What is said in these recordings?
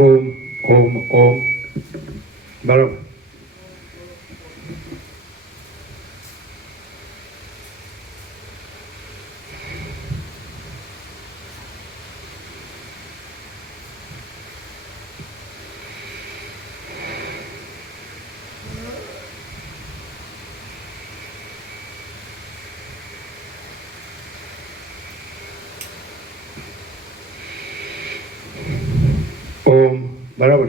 ओम ओम ओम बराबर। ओम बराबर।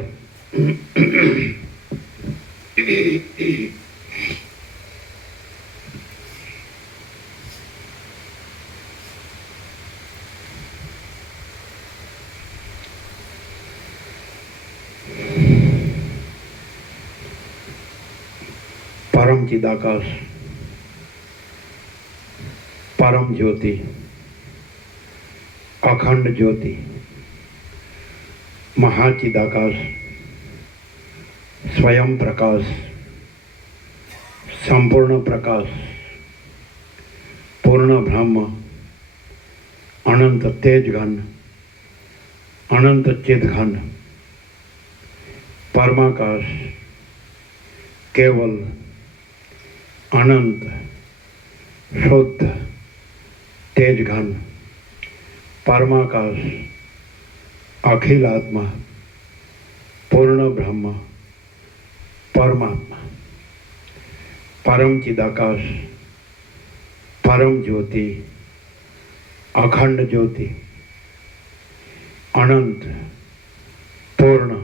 परम चिदाकाश, परम ज्योति, अखंड ज्योति, महाचिदाकाश, स्वयं प्रकाश, संपूर्ण प्रकाश, पूर्ण ब्रह्म, अनंत तेज घन, अनंत चिद घन, परमाकाश, केवल अनंत शुद्ध तेज घन, परमाकाश, अखिल आत्मा, पूर्ण ब्रह्म, परमात्मा, परम चिदाकाश, परम ज्योति, अखंड ज्योति, अनंत पूर्ण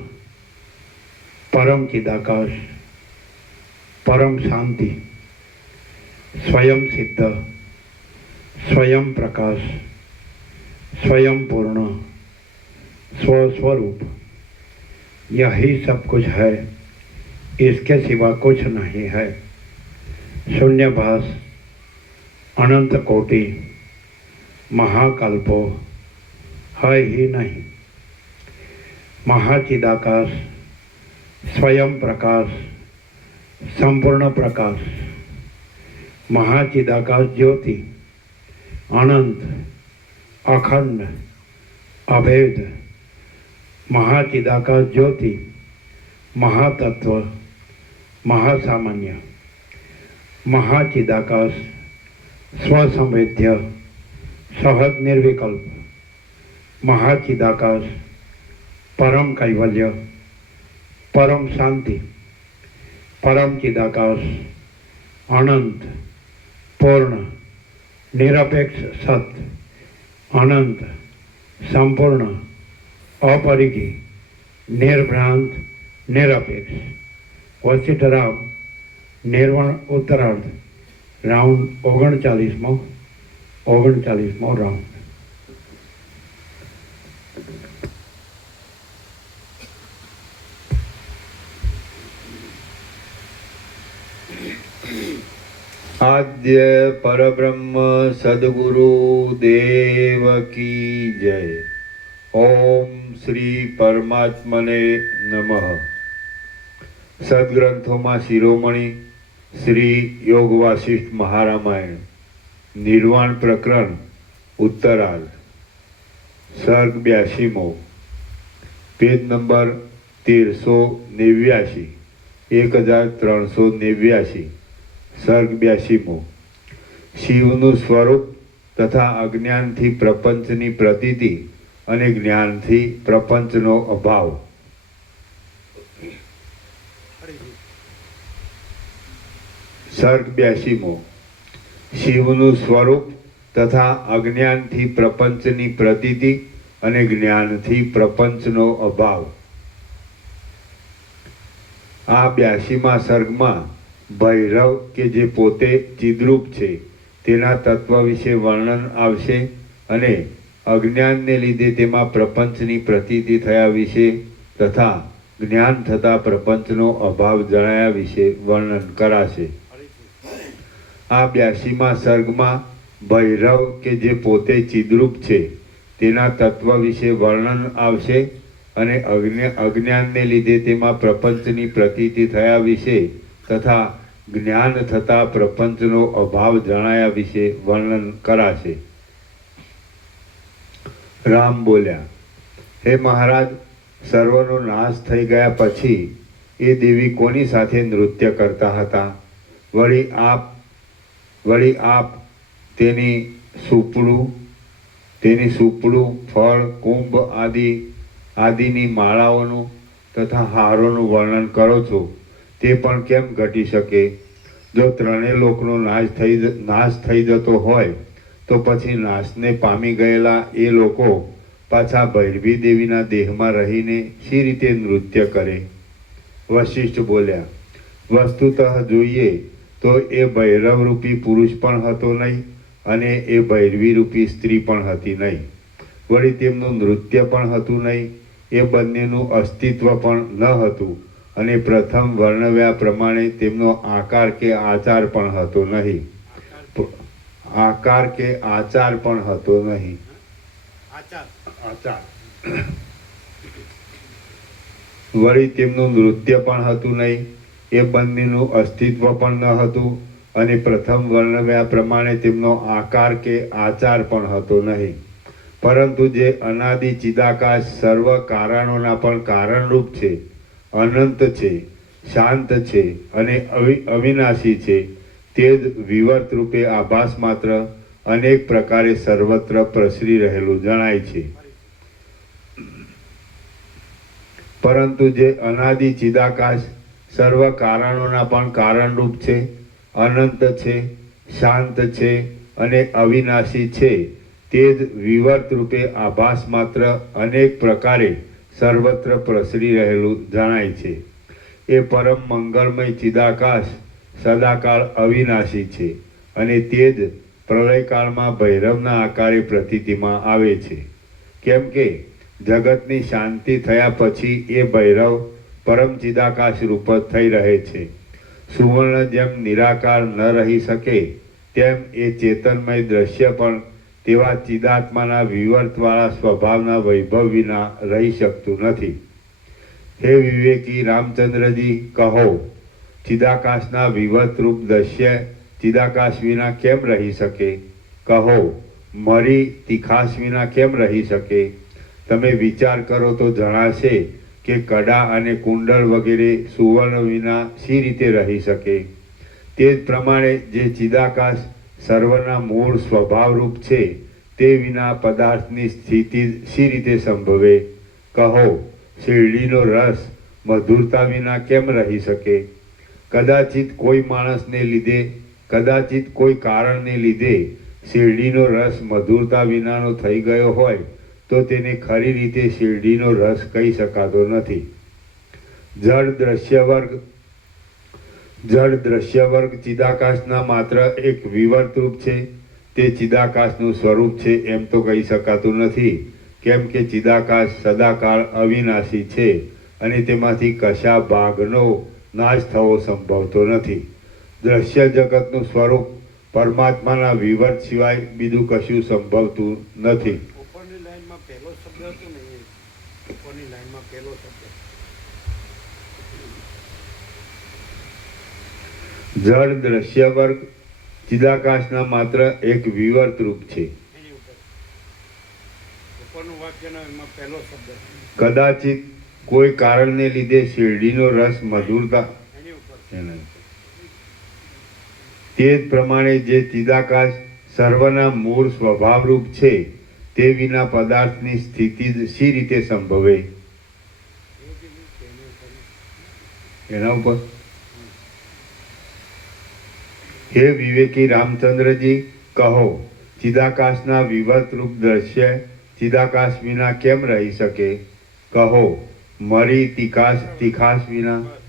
परम चिदाकाश, परम शांति, स्वयं सिद्ध, स्वयं प्रकाश, स्वयं पूर्ण, स्वस्वरूप, यही सब कुछ है, इसके सिवा कुछ नहीं है। शून्यभास, अनंत कोटि, महाकल्पो है ही नहीं। महाचिदाकाश, स्वयं प्रकाश, संपूर्ण प्रकाश, महाचिदाकाश ज्योति, अनंत, अखंड, अभेद, महाचिदाकाश ज्योति, महातत्व, महासामान्य, महाचिदाकाश, स्वसंवेद्य, सहज निर्विकल्प, महाचिदाकाश, परम कैवल्य, परम शांति, परम चिदाकाश, अनंत, पूर्ण, निरपेक्ष सत्य, अनंत, संपूर्ण, अपरिघी, निर्भ्रांत, निरपेक्ष, वशिष्ठराम निर्वण उत्तरार्ध राउंड 39मो 39મો રાઉન્ડ. આદ્ય પરબ્રહ્મ સદગુરુ દેવ કી જય. ઓમ શ્રી પરમાત્મને નમઃ. સદગ્રંથોમાં શિરોમણી શ્રી યોગ વાસિષ્ઠ મહારામાયણ નિર્વાણ પ્રકરણ ઉત્તરાર્ધ સર્ગ 82મો પેજ નંબર 1389 1389 સર્ગ 82મો. શિવનું સ્વરૂપ તથા અજ્ઞાનથી પ્રપંચની પ્રતીતિ અને જ્ઞાનથી પ્રપંચનો અભાવ. સર્ગ 82મો. શિવનું સ્વરૂપ તથા અજ્ઞાનથી પ્રપંચની પ્રતીતિ અને જ્ઞાનથી પ્રપંચનો અભાવ. આ 82મા સર્ગમાં ભૈરવ કે જે પોતે ચિદ્રૂપ છે તેના તત્વ વિશે વર્ણન આવશે અને અજ્ઞાનને લીધે તેમાં પ્રપંચની પ્રતીતિ થયા વિશે તથા જ્ઞાન થતા પ્રપંચનો અભાવ જણાયા વિશે વર્ણન કરાશે. આ 82મા સર્ગમાં ભૈરવ કે જે પોતે ચિદ્રૂપ છે તેના તત્વ વિશે વર્ણન આવશે અને અજ્ઞાનને લીધે તેમાં પ્રપંચની પ્રતીતિ થયા વિશે તથા જ્ઞાન થતા પ્રપંચનો અભાવ જણાયા વિશે વર્ણન કરાશે. રામ બોલ્યા, હે મહારાજ, સર્વનો નાશ થઈ ગયા પછી એ દેવી કોની સાથે નૃત્ય કરતા હતા? વળી આપ તેની સુપડું ફળ કુંભ આદિની માળાઓનું તથા હારોનું વર્ણન કરો છો તે પણ કેમ ઘટી શકે? જો ત્રણેય લોકનો નાશ થઈ જતો હોય તો પછી નાશને પામી ગયેલા એ લોકો પાછા ભૈરવી દેવીના દેહમાં રહીને શી રીતે નૃત્ય કરે? વશિષ્ઠ બોલ્યા, વસ્તુતઃ જોઈએ તો એ ભૈરવરૂપી પુરુષ પણ હતો નહીં અને એ ભૈરવીરૂપી સ્ત્રી પણ હતી નહીં. વળી તેમનું નૃત્ય પણ હતું નહીં. એ બંનેનું અસ્તિત્વ પણ ન હતું અને પ્રથમ વર્ણવ્યા પ્રમાણે તેમનો આકાર કે આચાર પણ હતો નહીં. વળી તેમનું નૃત્ય પણ હતું નહીં. એ બંનેનું અસ્તિત્વ પણ ન હતું અને પ્રથમ વર્ણવ્યા પ્રમાણે તેમનો આકાર કે આચાર પણ હતો નહીં. પરંતુ જે અનાદિ ચિદાકાશ સર્વ કારણોના પણ કારણરૂપ છે, અનંત છે, શાંત છે અને અવિનાશી છે, તે જ વિવર્ત રૂપે આભાસ માત્ર અનેક પ્રકારે સર્વત્ર પ્રસરી રહેલું જણાય છે. પરંતુ જે અનાદિ ચિદાકાશ સર્વ કારણોના પણ કારણરૂપ છે, અનંત છે, શાંત છે અને અવિનાશી છે, તે જ વિવર્ત રૂપે આભાસ માત્ર અનેક પ્રકારે સર્વત્ર પ્રસરી રહેલું જણાય છે. એ પરમ મંગળમય ચિદાકાશ સદાકાળ અવિનાશી છે અને તે જ પ્રલયકાળમાં ભૈરવના આકારે પ્રતીતિમાં આવે છે. કેમ કે જગતની શાંતિ થયા પછી એ ભૈરવ પરમ ચિદાકાશ રૂપ થઈ રહે છે. સુવર્ણ જેમ નિરાકાર ન રહી શકે તેમ એ ચેતનમય દ્રશ્ય પણ તેવા ચિદાત્માના વિવર્તવાળા સ્વભાવના વૈભવ વિના રહી શકતું નથી. હે વિવેકી રામચંદ્રજી, કહો, ચિદાકાશના વિવર્તરૂપ દ્રશ્ય ચિદાકાશ વિના કેમ રહી શકે? કહો, મરી તિખાસ વિના કેમ રહી શકે? તમે વિચાર કરો તો જણાશે કે કડા અને કુંડળ વગેરે સુવર્ણ વિના શી રીતે રહી શકે? તે જ પ્રમાણે જે ચિદાકાશ સર્વના મૂળ સ્વભાવરૂપ છે તે વિના પદાર્થની સ્થિતિ શી રીતે સંભવે? કહો, શેરડીનો રસ મધુરતા વિના કેમ રહી શકે? કદાચિત કોઈ માણસને લીધે, કદાચિત કોઈ કારણને લીધે શેરડીનો રસ મધુરતા વિનાનો થઈ ગયો હોય તો તેને ખરી રીતે શેરડીનો રસ કહી શકાતો નથી. જળ દ્રશ્ય વર્ગ ચિદાકાશના માત્ર એક વિવર્તરૂપ છે. તે ચિદાકાશનું સ્વરૂપ છે એમ તો કહી શકાતું નથી, કેમ કે ચિદાકાશ સદાકાળ અવિનાશી છે અને તેમાંથી કશા ભાગનો નાશ થવો સંભવતો નથી. દ્રશ્ય જગતનું સ્વરૂપ પરમાત્માના વિવર્ત સિવાય બીજું કશું સંભવતું નથી. ઉપરની લાઈનમાં પહેલો શબ્દ હતો ને, એ ઉપરની લાઈનમાં પહેલો શબ્દ જળ દ્રશ્ય વર્ગ ચિદાકાશના માત્ર એક વિવર્ત રૂપ છે. એની ઉપરનું વાક્યનો એમાં પહેલો શબ્દ કદાચિત કોઈ કારણને લીધે શેરડીનો રસ મધુરતા એની ઉપર એના તે જ પ્રમાણે જે ચિદાકાશ સર્વના મૂળ સ્વભાવરૂપ છે તે વિના પદાર્થની સ્થિતિ શી રીતે સંભવે? એના ઉપર હે વિવેકી રામચંદ્રજી, કહો ચિદાકાશના વિવર્ત રૂપ દ્રશ્ય ચિદાકાશ વિના કેમ રહી શકે? કહો મરી તીખાશ વિના. બરાબર.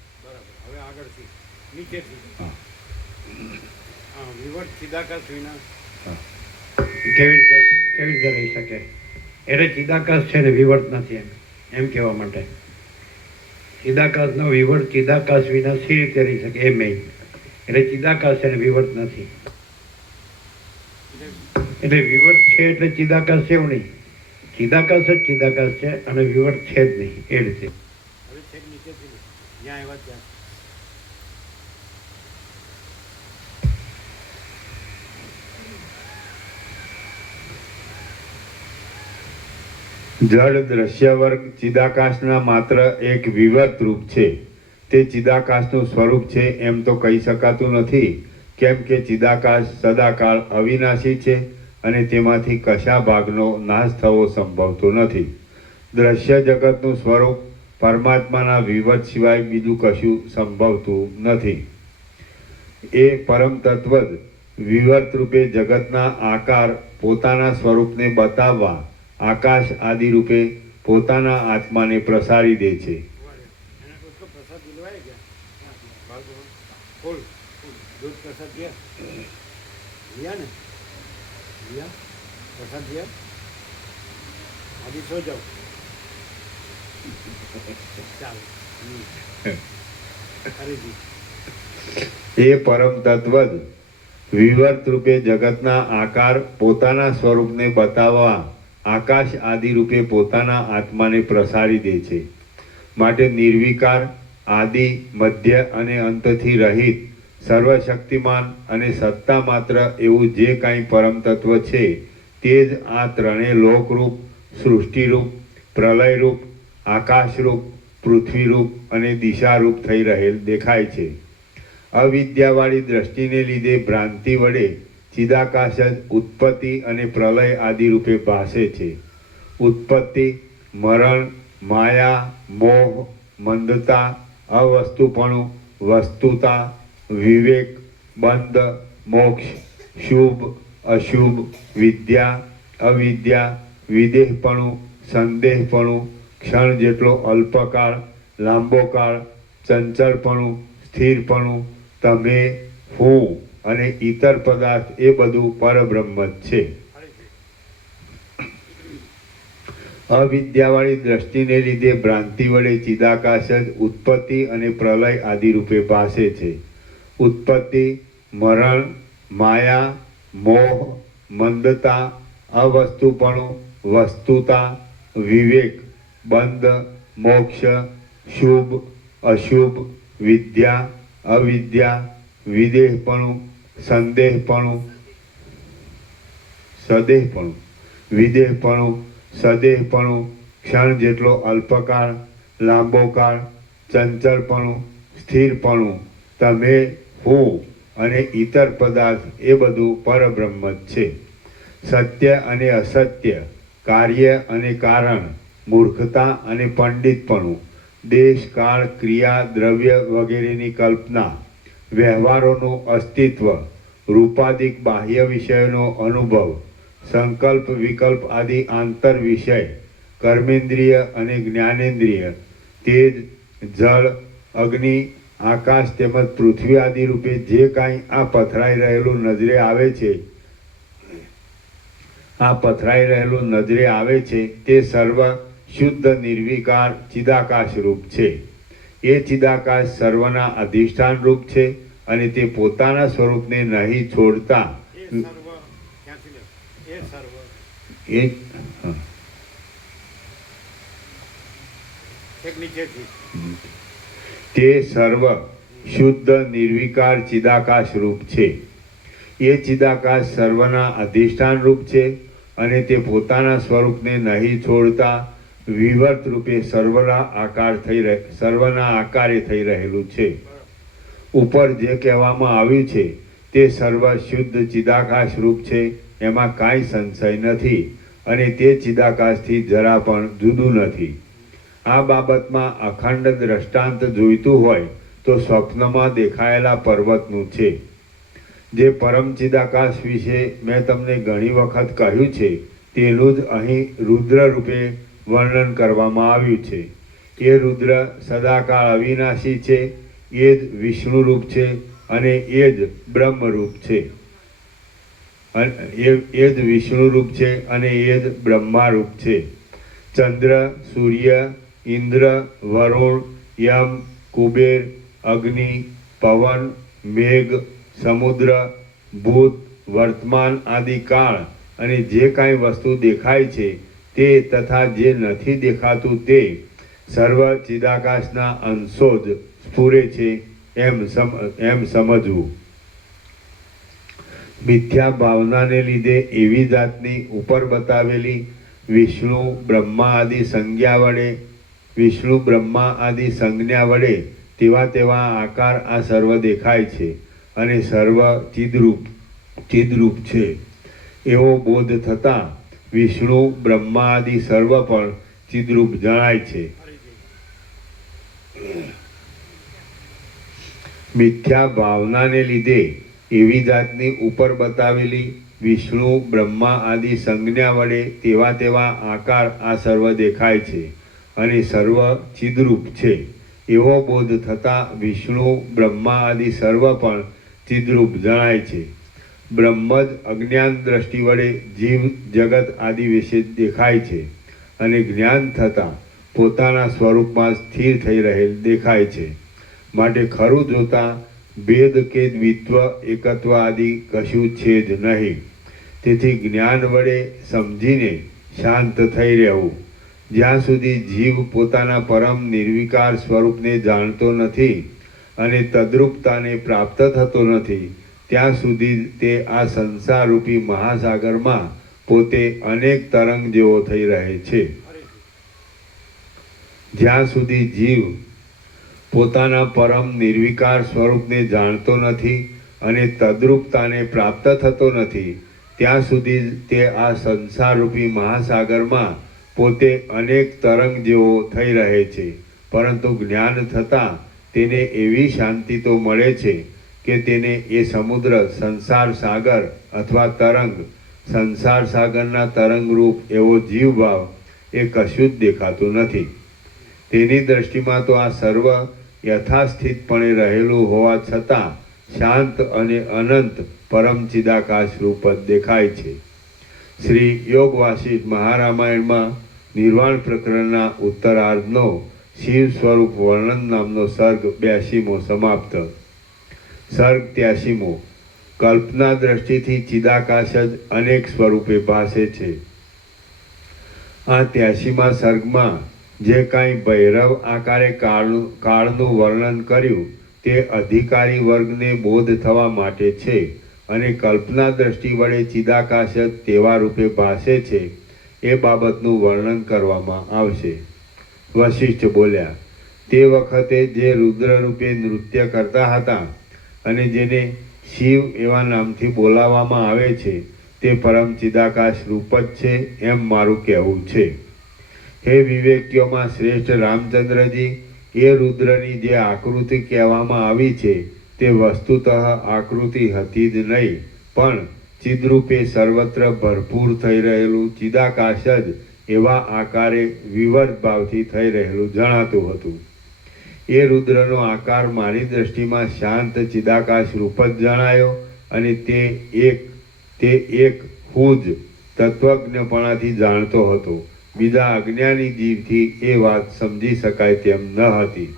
હવે આગળથી નીચેથી વિવર્ત ચિદાકાશ વિના કેવી રીતે રહી શકે? એટલે ચિદાકાશ છે ને વિવર્ત નથી, એમ કહેવા માટે ચિદાકાશનો વિવર્ત ચિદાકાશ વિના સી રીતે રહી શકે એ મેઇન. એટલે ચિદાકાશ છે ને વિવર્ત નથી, એટલે વિવર્ત છે એટલે ચિદાકાશ છે એવું નહીં. ચિદાકાશ જ ચિદાકાશ છે અને વિવર્ત છે જ નહીં, એ રીતે. હવે છેક નીચેથી જ્યાં આવ્યા ત્યાં જળ દ્રશ્ય વર્ગ ચિદાકાશના માત્ર એક વિવર્ત રૂપ છે. તે ચિદાકાશનું સ્વરૂપ છે એમ તો કહી શકાતું નથી, કેમ કે ચિદાકાશ સદાકાળ અવિનાશી છે અને તેમાંથી કશા ભાગનો નાશ થવો સંભવતો નથી. દ્રશ્ય જગતનું સ્વરૂપ પરમાત્માના વિવર્ત સિવાય બીજું કશું સંભવતું નથી. એ પરમ તત્વ જ વિવર્ત રૂપે જગતના આકાર પોતાના સ્વરૂપને બતાવવા આકાશ આદિ રૂપે પોતાના આત્માને પ્રસારી દે છે. એ પરમ તત્વ જ વિવર્ત રૂપે જગતના આકાર પોતાના સ્વરૂપને બતાવવા આકાશ આદિ રૂપે પોતાના આત્માને પ્રસારી દે છે. માટે નિર્વિકાર, આદિ, મધ્ય અને અંતથી રહિત, સર્વશક્તિમાન અને સત્તા માત્ર એવું જે કાંઈ પરમ તત્વ છે તે જ આ ત્રણેય લોકરૂપ, સૃષ્ટિરૂપ, પ્રલયરૂપ, આકાશરૂપ, પૃથ્વીરૂપ અને દિશારૂપ થઈ રહેલ દેખાય છે. અવિદ્યાવાળી દ્રષ્ટિને લીધે ભ્રાંતિ વડે ચિદાકાશ જ ઉત્પત્તિ અને પ્રલય આદિ રૂપે ભાસે છે. ઉત્પત્તિ, મરણ, માયા, મોહ, મંદતા, અવસ્તુપણું, વસ્તુતા, વિવેક, બંધ, મોક્ષ, શુભ, અશુભ, વિદ્યા, અવિદ્યા, વિદેહપણું, સંદેહપણું, ક્ષણ જેટલો અલ્પકાળ, લાંબો કાળ, ચંચળપણું, સ્થિરપણું, તમે, હું અને ઇતર પદાર્થ એ બધું પરબ્રહ્મ જ છે. અવિદ્યાવાળી દ્રષ્ટિને લીધે ભ્રાંતિ વડે ચિદાકાશ જ ઉત્પત્તિ અને પ્રલય આદિ રૂપે ભાસે છે. ઉત્પત્તિ, મરણ, માયા, મોહ, મંદતા, અવસ્તુપણું, વસ્તુતા, વિવેક, બંધ, મોક્ષ, શુભ, અશુભ, વિદ્યા, અવિદ્યા, વિદેહપણું, સંદેહપણું, સદેહપણું, વિદેહપણું, સદેહપણું, ક્ષણ જેટલો અલ્પકાળ, લાંબો કાળ, ચંચળપણું, સ્થિરપણું, તમે, હું અને ઇતર પદાર્થ એ બધું પરબ્રહ્મ જ છે. સત્ય અને અસત્ય, કાર્ય અને કારણ, મૂર્ખતા અને પંડિતપણું, દેશ, કાળ, ક્રિયા, દ્રવ્ય વગેરેની કલ્પના, વ્યવહારોનું અસ્તિત્વ, રૂપાદિક બાહ્ય વિષયોનો અનુભવ, સંકલ્પ વિકલ્પ આદિ આંતર વિષય, કર્મેન્દ્રિય અને જ્ઞાનેન્દ્રિય, તેજ, જળ, અગ્નિ, આકાશ તેમજ પૃથ્વી આદિ રૂપે જે કાંઈ આ પથરાઈ રહેલું નજરે આવે છે આ પથરાઈ રહેલું નજરે આવે છે તે સર્વ શુદ્ધ નિર્વિકાર ચિદાકાશ રૂપ છે. એ ચિદાકાશ સર્વના અધિષ્ઠાન રૂપ છે અને તે પોતાના સ્વરૂપને નહીં છોડતા એ હા. તે સર્વ શુદ્ધ નિર્વિકાર ચિદાકાશ રૂપ છે. એ ચિદાકાશ સર્વના અધિષ્ઠાન રૂપ છે અને તે પોતાના સ્વરૂપને નહીં છોડતા વિવર્ત રૂપે સર્વના આકારે થઈ રહેલું છે. ઉપર જે કહેવામાં આવ્યું છે તે સર્વ શુદ્ધ ચિદાકાશ રૂપ છે, એમાં કાંઈ સંશય નથી અને તે ચિદાકાશથી જરા પણ જુદું નથી. આ બાબતમાં અખંડ દ્રષ્ટાંત જોઈતું હોય તો સ્વપ્નમાં દેખાયેલા પર્વતનું છે. જે પરમ ચિદાકાશ વિશે મેં તમને ઘણી વખત કહ્યું છે તેનું જ અહીં રુદ્ર રૂપે વર્ણન કરવામાં આવ્યું છે. એ રુદ્ર સદાકાળ અવિનાશી છે, એ જ વિષ્ણુ રૂપ છે અને એ જ બ્રહ્મ રૂપ છે. એ જ વિષ્ણુ રૂપ છે અને એ જ બ્રહ્મા રૂપ છે. ચંદ્ર, સૂર્ય, ઇન્દ્ર, વરુણ, યમ, કુબેર, અગ્નિ, પવન, મેઘ, સમુદ્ર, ભૂત, વર્તમાન આદિ કાળ અને જે કાંઈ વસ્તુ દેખાય છે તે તથા જે નથી દેખાતું તે સર્વ ચિદાકાશના અંશો જ સ્ફુરે છે એમ સમજવું. મિથ્યા ભાવનાને લીધે એવી જાતની ઉપર બતાવેલી વિષ્ણુ બ્રહ્મા આદિ સંજ્ઞા વડે તેવા આકાર આ સર્વ દેખાય છે અને સર્વ ચિદરૂપ છે એવો બોધ થતાં વિષ્ણુ બ્રહ્મા આદિ સર્વ પણ ચિદરૂપ જણાય છે. મિથ્યા ભાવનાને લીધે એવી જાતની ઉપર બતાવેલી વિષ્ણુ બ્રહ્મા આદિ સંજ્ઞા વડે તેવા આકાર આ સર્વ દેખાય છે અને સર્વ ચિદરૂપ છે એવો બોધ થતાં વિષ્ણુ બ્રહ્મા આદિ સર્વ પણ ચિદરૂપ જણાય છે. બ્રહ્મ જ અજ્ઞાન દ્રષ્ટિ વડે જીવ જગત આદિ વિશે દેખાય છે અને જ્ઞાન થતાં પોતાના સ્વરૂપમાં સ્થિર થઈ રહેલ દેખાય છે. માટે ખરું જોતા ભેદ કે દ્વિત્વ એકત્વ આદિ કશું છે જ નહીં. તેથી જ્ઞાન વડે સમજીને શાંત થઈ રહેવું. જ્યાં સુધી જીવ પોતાના પરમ નિર્વિકાર સ્વરૂપને જાણતો નથી અને તદ્રૂપતાને પ્રાપ્ત થતો નથી ત્યાં સુધી તે આ સંસારરૂપી મહાસાગરમાં પોતે અનેક તરંગ જેવો થઈ રહે છે. જ્યાં સુધી જીવ પોતાના પરમ નિર્વિકાર સ્વરૂપને જાણતો નથી અને તદ્રૂપતાને પ્રાપ્ત થતો નથી ત્યાં સુધી તે આ સંસારરૂપી મહાસાગરમાં પોતે અનેક તરંગ જેવો થઈ રહે છે. પરંતુ જ્ઞાન થતાં તેને એવી શાંતિ તો મળે છે કે તેને એ સમુદ્ર સંસાર સાગર અથવા તરંગ સંસાર સાગરના તરંગરૂપ એવો જીવભાવ એ કશું જ દેખાતું નથી. તેની દ્રષ્ટિમાં તો આ સર્વ યથાસ્થિતપણે રહેલું હોવા છતાં શાંત અને અનંત પરમ ચિદાકાશ રૂપ જ દેખાય છે. શ્રી યોગ વાસિષ્ઠ મહારામાયણમાં નિર્વાણ પ્રકરણના ઉત્તરાર્ધનો શિવ સ્વરૂપ વર્ણન નામનો સર્ગ 82મો સમાપ્ત. સર્ગ 83મો. કલ્પના દ્રષ્ટિથી ચિદાકાશ જ અનેક સ્વરૂપે ભાસે છે. આ 83મા સર્ગમાં જે કાંઈ ભૈરવ આકારે કાળનું વર્ણન કર્યું તે અધિકારી વર્ગને બોધ થવા માટે છે અને કલ્પના દ્રષ્ટિ વડે ચિદાકાશ જ તેવા રૂપે ભાસે છે એ બાબતનું વર્ણન કરવામાં આવશે. વશિષ્ઠ બોલ્યા, તે વખતે જે રુદ્ર રૂપે નૃત્ય કરતા હતા અને જેને શિવ એવા નામથી બોલાવવામાં આવે છે તે પરમ ચિદાકાશ રૂપ જ છે એમ મારું કહેવું છે. હે વિવેકીઓમાં શ્રેષ્ઠ રામચંદ્રજી, એ રુદ્રની જે આકૃતિ કહેવામાં આવી છે તે વસ્તુતઃ આકૃતિ હતી જ નહીં પણ ચિદરૂપે સર્વત્ર ભરપૂર થઈ રહેલું ચિદાકાશ જ એવા આકારે વિવર્ત ભાવથી થઈ રહેલું જણાતું હતું. એ રુદ્રનો આકાર મારી દ્રષ્ટિમાં શાંત ચિદાકાશ રૂપ જ જણાયો અને તે એક હું જ તત્વજ્ઞપણાથી જાણતો હતો. બીજા અજ્ઞાની જીવથી એ વાત સમજી શકાય તેમ ન હતી.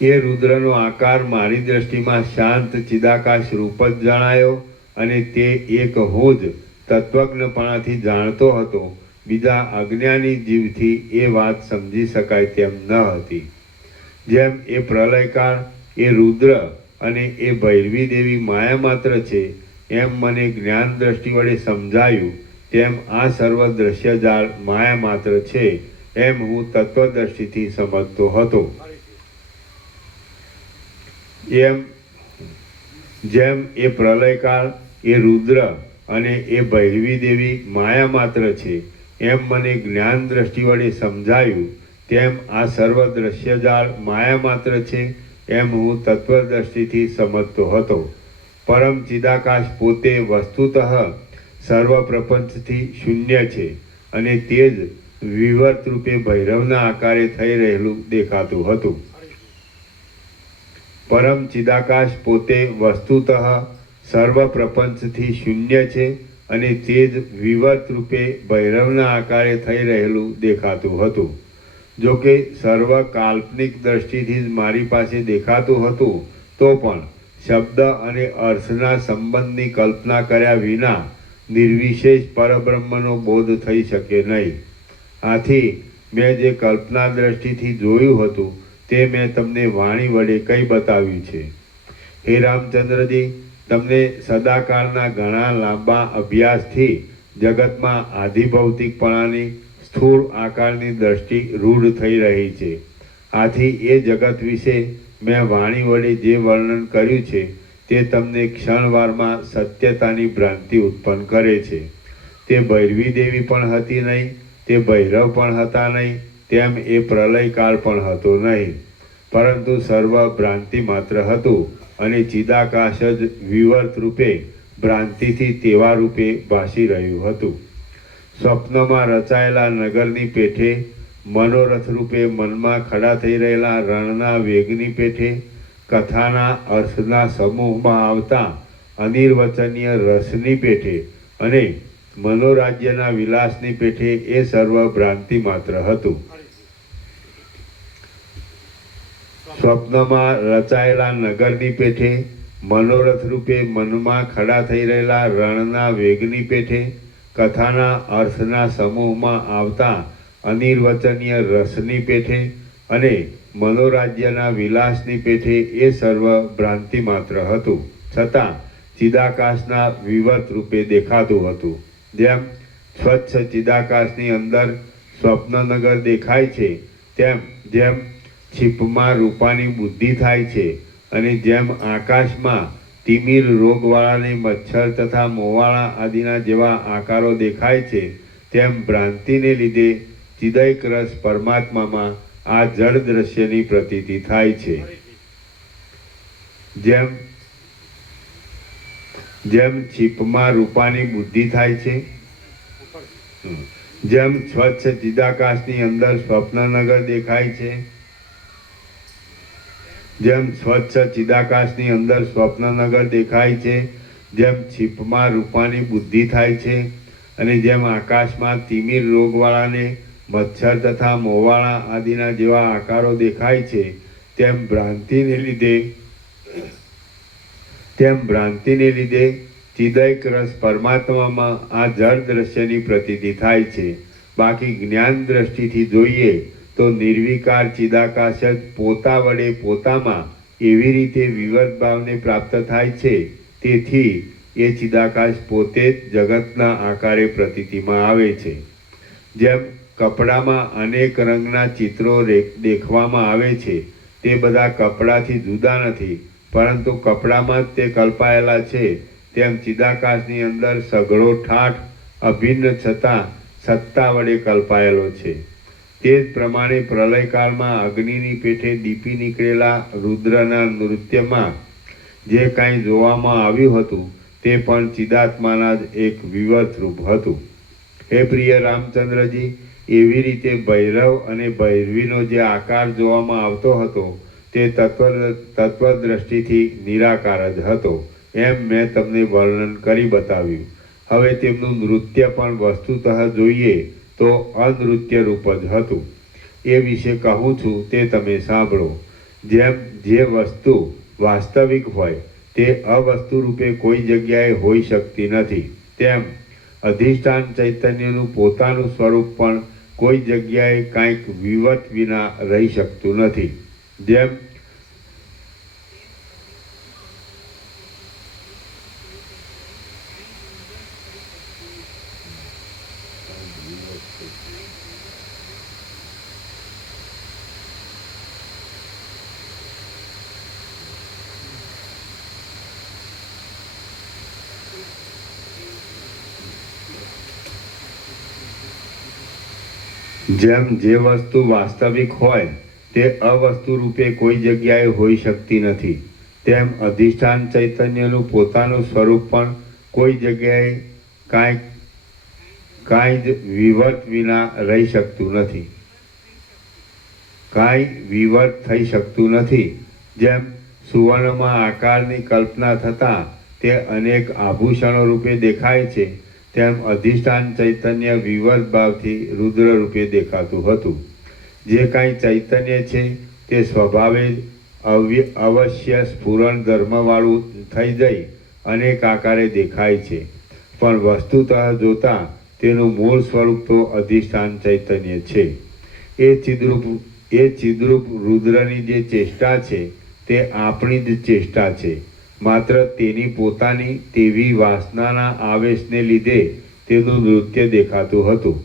એ રુદ્રનો આકાર મારી દ્રષ્ટિમાં શાંત ચિદાકાશ રૂપ જ જણાયો અને તે એક હું જ તત્વજ્ઞપણાથી જાણતો હતો. બીજા અજ્ઞાની જીવથી એ વાત સમજી શકાય તેમ ન હતી. જેમ એ પ્રલયકાળ, એ રુદ્ર અને એ ભૈરવી દેવી માયા માત્ર છે એમ મને જ્ઞાન દ્રષ્ટિ વડે સમજાયું, તેમ આ સર્વ દ્રશ્ય જાળ માયા માત્ર છે એમ હું તત્વદ્રષ્ટિથી સમજતો હતો. જેમ એ પ્રલયકાળ, એ રુદ્ર અને એ ભૈરવી દેવી માયા માત્ર છે એમ મને જ્ઞાન દ્રષ્ટિ વડે સમજાયું, તેમ આ સર્વ દ્રશ્ય જાળ માયા માત્ર છે એમ હું તત્વદ્રષ્ટિથી સમજતો હતો. પરમ ચિદાકાશ પોતે વસ્તુતઃ સર્વ પ્રપંચથી શૂન્ય છે અને તે જ વિવર્ત રૂપે ભૈરવના આકારે થઈ રહેલું દેખાતું હતું. પરમ ચિદાકાશ પોતે વસ્તુતઃ સર્વ પ્રપંચથી શૂન્ય છે અને તે જ વિવર્ત રૂપે ભૈરવના આકારે થઈ રહેલું દેખાતું હતું. જો કે સર્વ કાલ્પનિક દ્રષ્ટિથી જ મારી પાસે દેખાતું હતું, તો પણ શબ્દ અને અર્થના સંબંધની કલ્પના કર્યા વિના નિર્વિશેષ પરબ્રહ્મનો બોધ થઈ શકે નહીં. આથી મેં જે કલ્પના દ્રષ્ટિથી જોયું હતું તે મેં તમને વાણી વડે કહી બતાવ્યું છે. હે રામચંદ્રજી, તમને સદાકાળના ઘણા લાંબા અભ્યાસથી જગતમાં આધિભૌતિકપણાની સ્થૂળ આકારની દ્રષ્ટિ રૂઢ થઈ રહી છે. આથી એ જગત વિશે મેં વાણી વડે જે વર્ણન કર્યું છે તે તમને ક્ષણવારમાં સત્યતાની ભ્રાંતિ ઉત્પન્ન કરે છે. તે ભૈરવી દેવી પણ હતી નહીં, તે ભૈરવ પણ હતા નહીં, તેમ એ પ્રલયકાળ પણ હતો નહીં, પરંતુ સર્વ ભ્રાંતિ માત્ર હતું અને ચિદાકાશ જ વિવર્ત રૂપે ભ્રાંતિથી તેવા રૂપે ભાસી રહ્યું હતું. સ્વપ્નમાં રચાયેલા નગરની પેઠે, મનોરથ રૂપે મનમાં ખડા થઈ રહેલા રણના વેગની પેઠે, કથાના અર્થના સમૂહમાં આવતા અનિર્વચનીય રસની પેઠે અને મનોરાજ્યના વિલાસની પેઠે એ સર્વ ભ્રાંતિ માત્ર હતું. સ્વપ્નમાં રચાયેલા નગરની પેઠે, મનોરથ રૂપે મનમાં ખડા થઈ રહેલા રણના વેગની પેઠે, કથાના અર્થના સમૂહમાં આવતા અનિર્વચનીય રસની પેઠે અને મનોરાજ્યના વિલાસની પેઠે એ સર્વ ભ્રાંતિ માત્ર હતું, છતાં ચિદાકાશના વિવર્ત રૂપે દેખાતું હતું. જેમ સ્વચ્છ ચિદાકાશની અંદર સ્વપ્નનગર દેખાય છે, જેમ છીપમાં રૂપાની બુદ્ધિ થાય છે અને જેમ આકાશમાં તિમિર રોગવાળાને મચ્છર તથા મોવાળા આદિના જેવા આકારો દેખાય છે, તેમ ભ્રાંતિને લીધે ચિદૈક રસ પરમાત્મામાં આ જળ દ્રશ્યની પ્રતીતિ થાય છે. જેમ છીપમાં રૂપાની બુદ્ધિ થાય છે, જેમ સ્વચ્છ ચિદાકાશની અંદર સ્વપ્નનગર દેખાય છે, જેમ સ્વચ્છ ચિદાકાશની અંદર સ્વપ્નનગર દેખાય છે, જેમ છીપમાં રૂપાની બુદ્ધિ થાય છે અને જેમ આકાશમાં તિમિર રોગવાળાને મચ્છર તથા મોવાળા આદિના જેવા આકારો દેખાય છે, તેમ ભ્રાંતિને લીધે ચિદૈક રસ પરમાત્મામાં આ જળ દ્રશ્યની પ્રતીતિ થાય છે. બાકી જ્ઞાન દ્રષ્ટિથી જોઈએ તો નિર્વિકાર ચિદાકાશ જ પોતા વડે પોતામાં એવી રીતે વિવર્ત ભાવને પ્રાપ્ત થાય છે, તેથી એ ચિદાકાશ પોતે જ જગતના આકારે પ્રતીતિમાં આવે છે. જેમ કપડામાં અનેક રંગના ચિત્રો દેખવામાં આવે છે, તે બધા કપડાથી જુદા નથી, પરંતુ કપડામાં જ તે કલ્પાયેલા છે, તેમ ચિદાકાશની અંદર સઘળો ઠાઠ અભિન્ન છતાં સત્તા વડે કલ્પાયેલો છે. તે જ પ્રમાણે પ્રલયકાળમાં અગ્નિની પેઠે દીપી નીકળેલા રુદ્રના નૃત્યમાં જે કાંઈ જોવામાં આવ્યું હતું તે પણ ચિદાત્માના જ એક વિવર્ત રૂપ હતું. હે પ્રિય રામચંદ્રજી, એવી રીતે ભૈરવ અને ભૈરવીનો જે આકાર જોવામાં આવતો હતો તે તત્વદ્રષ્ટિથી નિરાકાર જ હતો. એમ મેં તમને વર્ણન કરી બતાવ્યું. હવે તેમનું નૃત્ય પણ વસ્તુતઃ જોઈએ તો અનૃત્ય રૂપ જ હતું. એ વિશે કહું છું તે તમે સાંભળો. જેમ જે વસ્તુ વાસ્તવિક હોય તે અવસ્તુ રૂપે કોઈ જગ્યાએ હોઈ શકતી નથી, તેમ અધિષ્ઠાન ચૈતન્યનું પોતાનું સ્વરૂપ પણ કોઈ જગ્યાએ કાંઈક વિવત વિના રહી શકતું નથી. જેમ જે વસ્તુ વાસ્તવિક હોય તે અવસ્તુ રૂપે કોઈ જગ્યાએ હોઈ શકતી નથી, તેમ અધિષ્ઠાન ચૈતન્યનું પોતાનું સ્વરૂપ પણ કોઈ જગ્યાએ કાંઈ જ વિવર્ત વિના રહી શકતું નથી, કાંઈ વિવર્ત થઈ શકતું નથી. જેમ સુવર્ણમાં આકારની કલ્પના થતાં તે અનેક આભૂષણો રૂપે દેખાય છે, તેમ અધિષ્ઠાન ચૈતન્ય વિવર્ત ભાવથી રુદ્ર રૂપે દેખાતું હતું. જે કાંઈ ચૈતન્ય છે તે સ્વભાવે જ અવશ્ય સ્ફુરણ ધર્મવાળું થઈ જઈ અનેક આકારે દેખાય છે, પણ વસ્તુતઃ જોતા તેનું મૂળ સ્વરૂપ તો અધિષ્ઠાન ચૈતન્ય છે. એ ચિદ્રૂપ રુદ્રની જે ચેષ્ટા છે તે આપણી જ ચેષ્ટા છે. માત્ર તેની પોતાની તેવી વાસનાના આવેશને લીધે તેનું નૃત્ય દેખાતું હતું.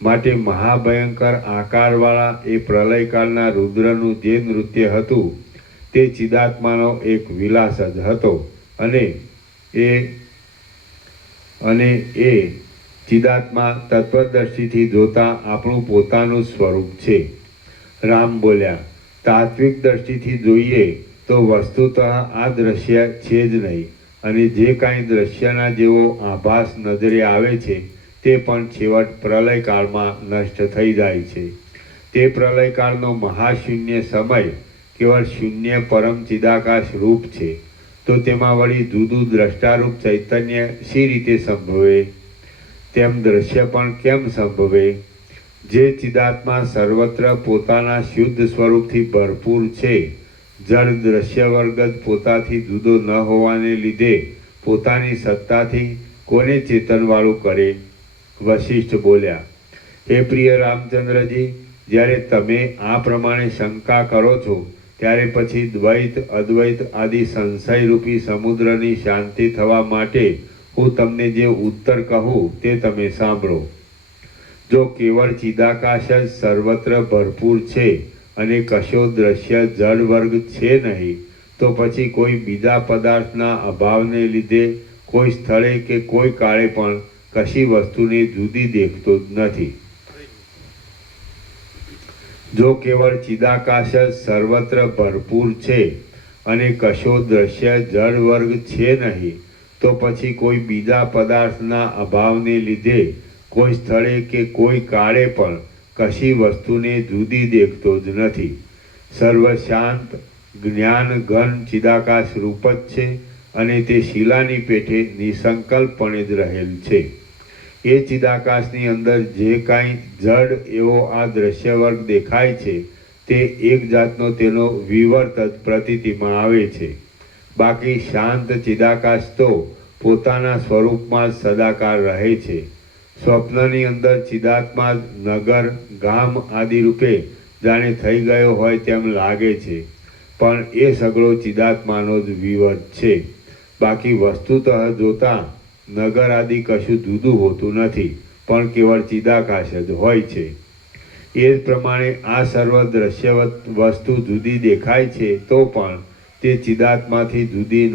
માટે મહાભયંકર આકારવાળા એ પ્રલયકાળના રુદ્રનું જે નૃત્ય હતું તે ચિદાત્માનો એક વિલાસ જ હતો, અને એ ચિદાત્મા તત્વદર્શીથી જોતા આપણું પોતાનું સ્વરૂપ છે. રામ બોલ્યા, તાત્વિક દ્રષ્ટિથી જોઈએ તો વસ્તુતઃ આ દ્રશ્ય છે જ નહીં, અને જે કાંઈ દ્રશ્યના જેવો આભાસ નજરે આવે છે તે પણ છેવટ પ્રલયકાળમાં નષ્ટ થઈ જાય છે. તે પ્રલયકાળનો મહાશૂન્ય સમય કેવળ શૂન્ય પરમ ચિદાકાશ રૂપ છે, તો તેમાં વળી જુદું દ્રષ્ટારૂપ ચૈતન્ય શી રીતે સંભવે? તેમ દ્રશ્ય પણ કેમ સંભવે? જે ચિદાત્મા સર્વત્ર પોતાના શુદ્ધ સ્વરૂપથી ભરપૂર છે, જળ દ્રશ્ય વર્ગ જ પોતાથી જુદો ન હોવાને લીધે પોતાની સત્તાથી કોને ચેતનવાળું કરે? વશિષ્ઠ બોલ્યા, હે પ્રિય રામચંદ્રજી, જ્યારે તમે આ પ્રમાણે શંકા કરો છો ત્યારે પછી દ્વૈત અદ્વૈત આદિ સંશયરૂપી સમુદ્રની શાંતિ થવા માટે હું તમને જે ઉત્તર કહું તે તમે સાંભળો. જો કેવળ ચિદાકાશ જ સર્વત્ર ભરપૂર છે અને કશો દ્રશ્ય જળ વર્ગ છે નહીં, તો પછી કોઈ બીજા પદાર્થના અભાવને લીધે કોઈ સ્થળે કે કોઈ કાળે પણ કશી વસ્તુને જુદી દેખતો જ નથી. જો કેવળ ચિદાકાશ જ સર્વત્ર ભરપૂર છે અને કશો દ્રશ્ય જળ વર્ગ છે નહીં, તો પછી કોઈ બીજા પદાર્થના અભાવને લીધે કોઈ સ્થળે કે કોઈ કાળે પણ કશી વસ્તુને જુદી દેખતો જ નથી. સર્વ શાંત જ્ઞાન ઘન ચિદાકાશ રૂપ જ છે, અને તે શિલાની પેઠે નિસંકલ્પપણે જ રહેલ છે. એ ચિદાકાશની અંદર જે કાંઈ જડ એવો આ દ્રશ્ય વર્ગ દેખાય છે તે એક જાતનો તેનો વિવર્ત જ પ્રતીતિમાં આવે છે. બાકી શાંત ચિદાકાશ તો પોતાના સ્વરૂપમાં જ સદાકાળ રહે છે. સ્વપ્નની અંદર ચિદાત્મા નગર ગામ આદિ રૂપે જાણે થઈ ગયો હોય તેમ લાગે છે, પણ એ સગળો ચિદાત્માનો જ વિવર્ત છે. બાકી વસ્તુતઃ જોતા નગર આદિ કશું જુદું હોતું નથી, પણ કેવળ ચિદાકાશ જ હોય છે. એ જ પ્રમાણે આ સર્વ દ્રશ્ય વસ્તુ જુદી દેખાય છે તો પણ તે ચિદાત્માથી જુદી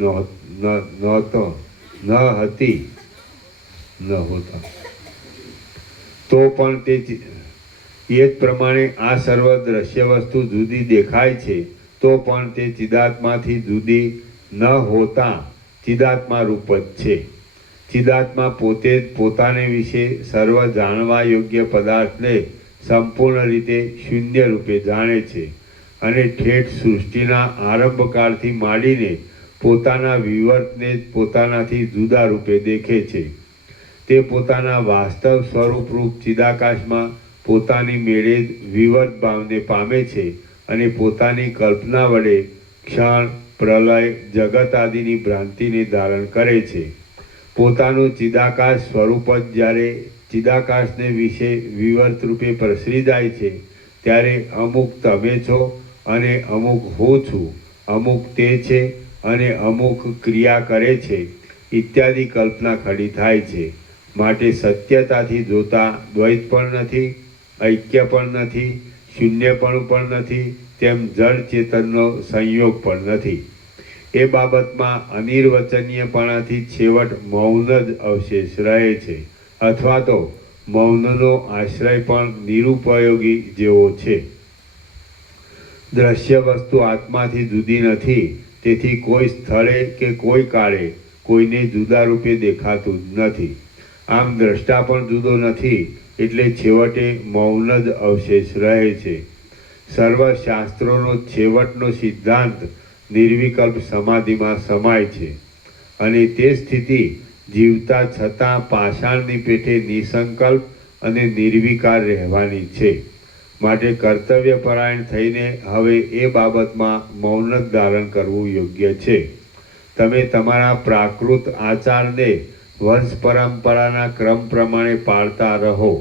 તો પણ તે એ જ પ્રમાણે આ સર્વ દ્રશ્ય વસ્તુ જુદી દેખાય છે તો પણ તે ચિદાત્માથી જુદી ન હોતા ચિદાત્મા રૂપ જ છે. ચિદાત્મા પોતે જ પોતાને વિશે સર્વ જાણવા યોગ્ય પદાર્થને સંપૂર્ણ રીતે શૂન્ય રૂપે જાણે છે, અને ઠેઠ સૃષ્ટિના આરંભકાળથી માંડીને પોતાના વિવર્તને જ પોતાનાથી જુદા રૂપે દેખે છે. તે પોતાના વાસ્તવ સ્વરૂપરૂપ ચિદાકાશમાં પોતાની મેળે જ વિવર્ત ભાવને પામે છે અને પોતાની કલ્પના વડે ક્ષણ, પ્રલય, જગત આદિની ભ્રાંતિને ધારણ કરે છે. પોતાનું ચિદાકાશ સ્વરૂપ જ જ્યારે ચિદાકાશને વિશે વિવર્ત રૂપે પ્રસરી જાય છે ત્યારે અમુક તમે છો અને અમુક હું છું, અમુક તે છે અને અમુક ક્રિયા કરે છે ઇત્યાદિ કલ્પના ખડી થાય છે. માટે સત્યતાથી જોતા દ્વૈત પણ નથી, ઐક્ય પણ નથી, શૂન્યપણું પણ નથી, તેમ જળ ચેતનનો સંયોગ પણ નથી. એ બાબતમાં અનિર્વચનીયપણાથી છેવટ મૌન જ અવશેષ રહે છે, અથવા તો મૌનનો આશ્રય પણ નિરુપયોગી જેવો છે. દ્રશ્ય વસ્તુ આત્માથી જુદી નથી, તેથી કોઈ સ્થળે કે કોઈ કાળે કોઈને જુદા રૂપે દેખાતું જ નથી. આમ દ્રષ્ટા પણ જુદો નથી, એટલે છેવટે મૌન જ અવશેષ રહે છે. સર્વ શાસ્ત્રોનો છેવટનો સિદ્ધાંત નિર્વિકલ્પ સમાધિમાં સમાય છે અને તે સ્થિતિ જીવતા છતાં પાષાણની પેઠે નિસંકલ્પ અને નિર્વિકાર રહેવાની છે. માટે કર્તવ્યપરાયણ થઈને હવે એ બાબતમાં મૌન જ ધારણ કરવું યોગ્ય છે. તમે તમારા પ્રાકૃત આચારને વંશ પરંપરાના ક્રમ પ્રમાણે પાળતા રહો.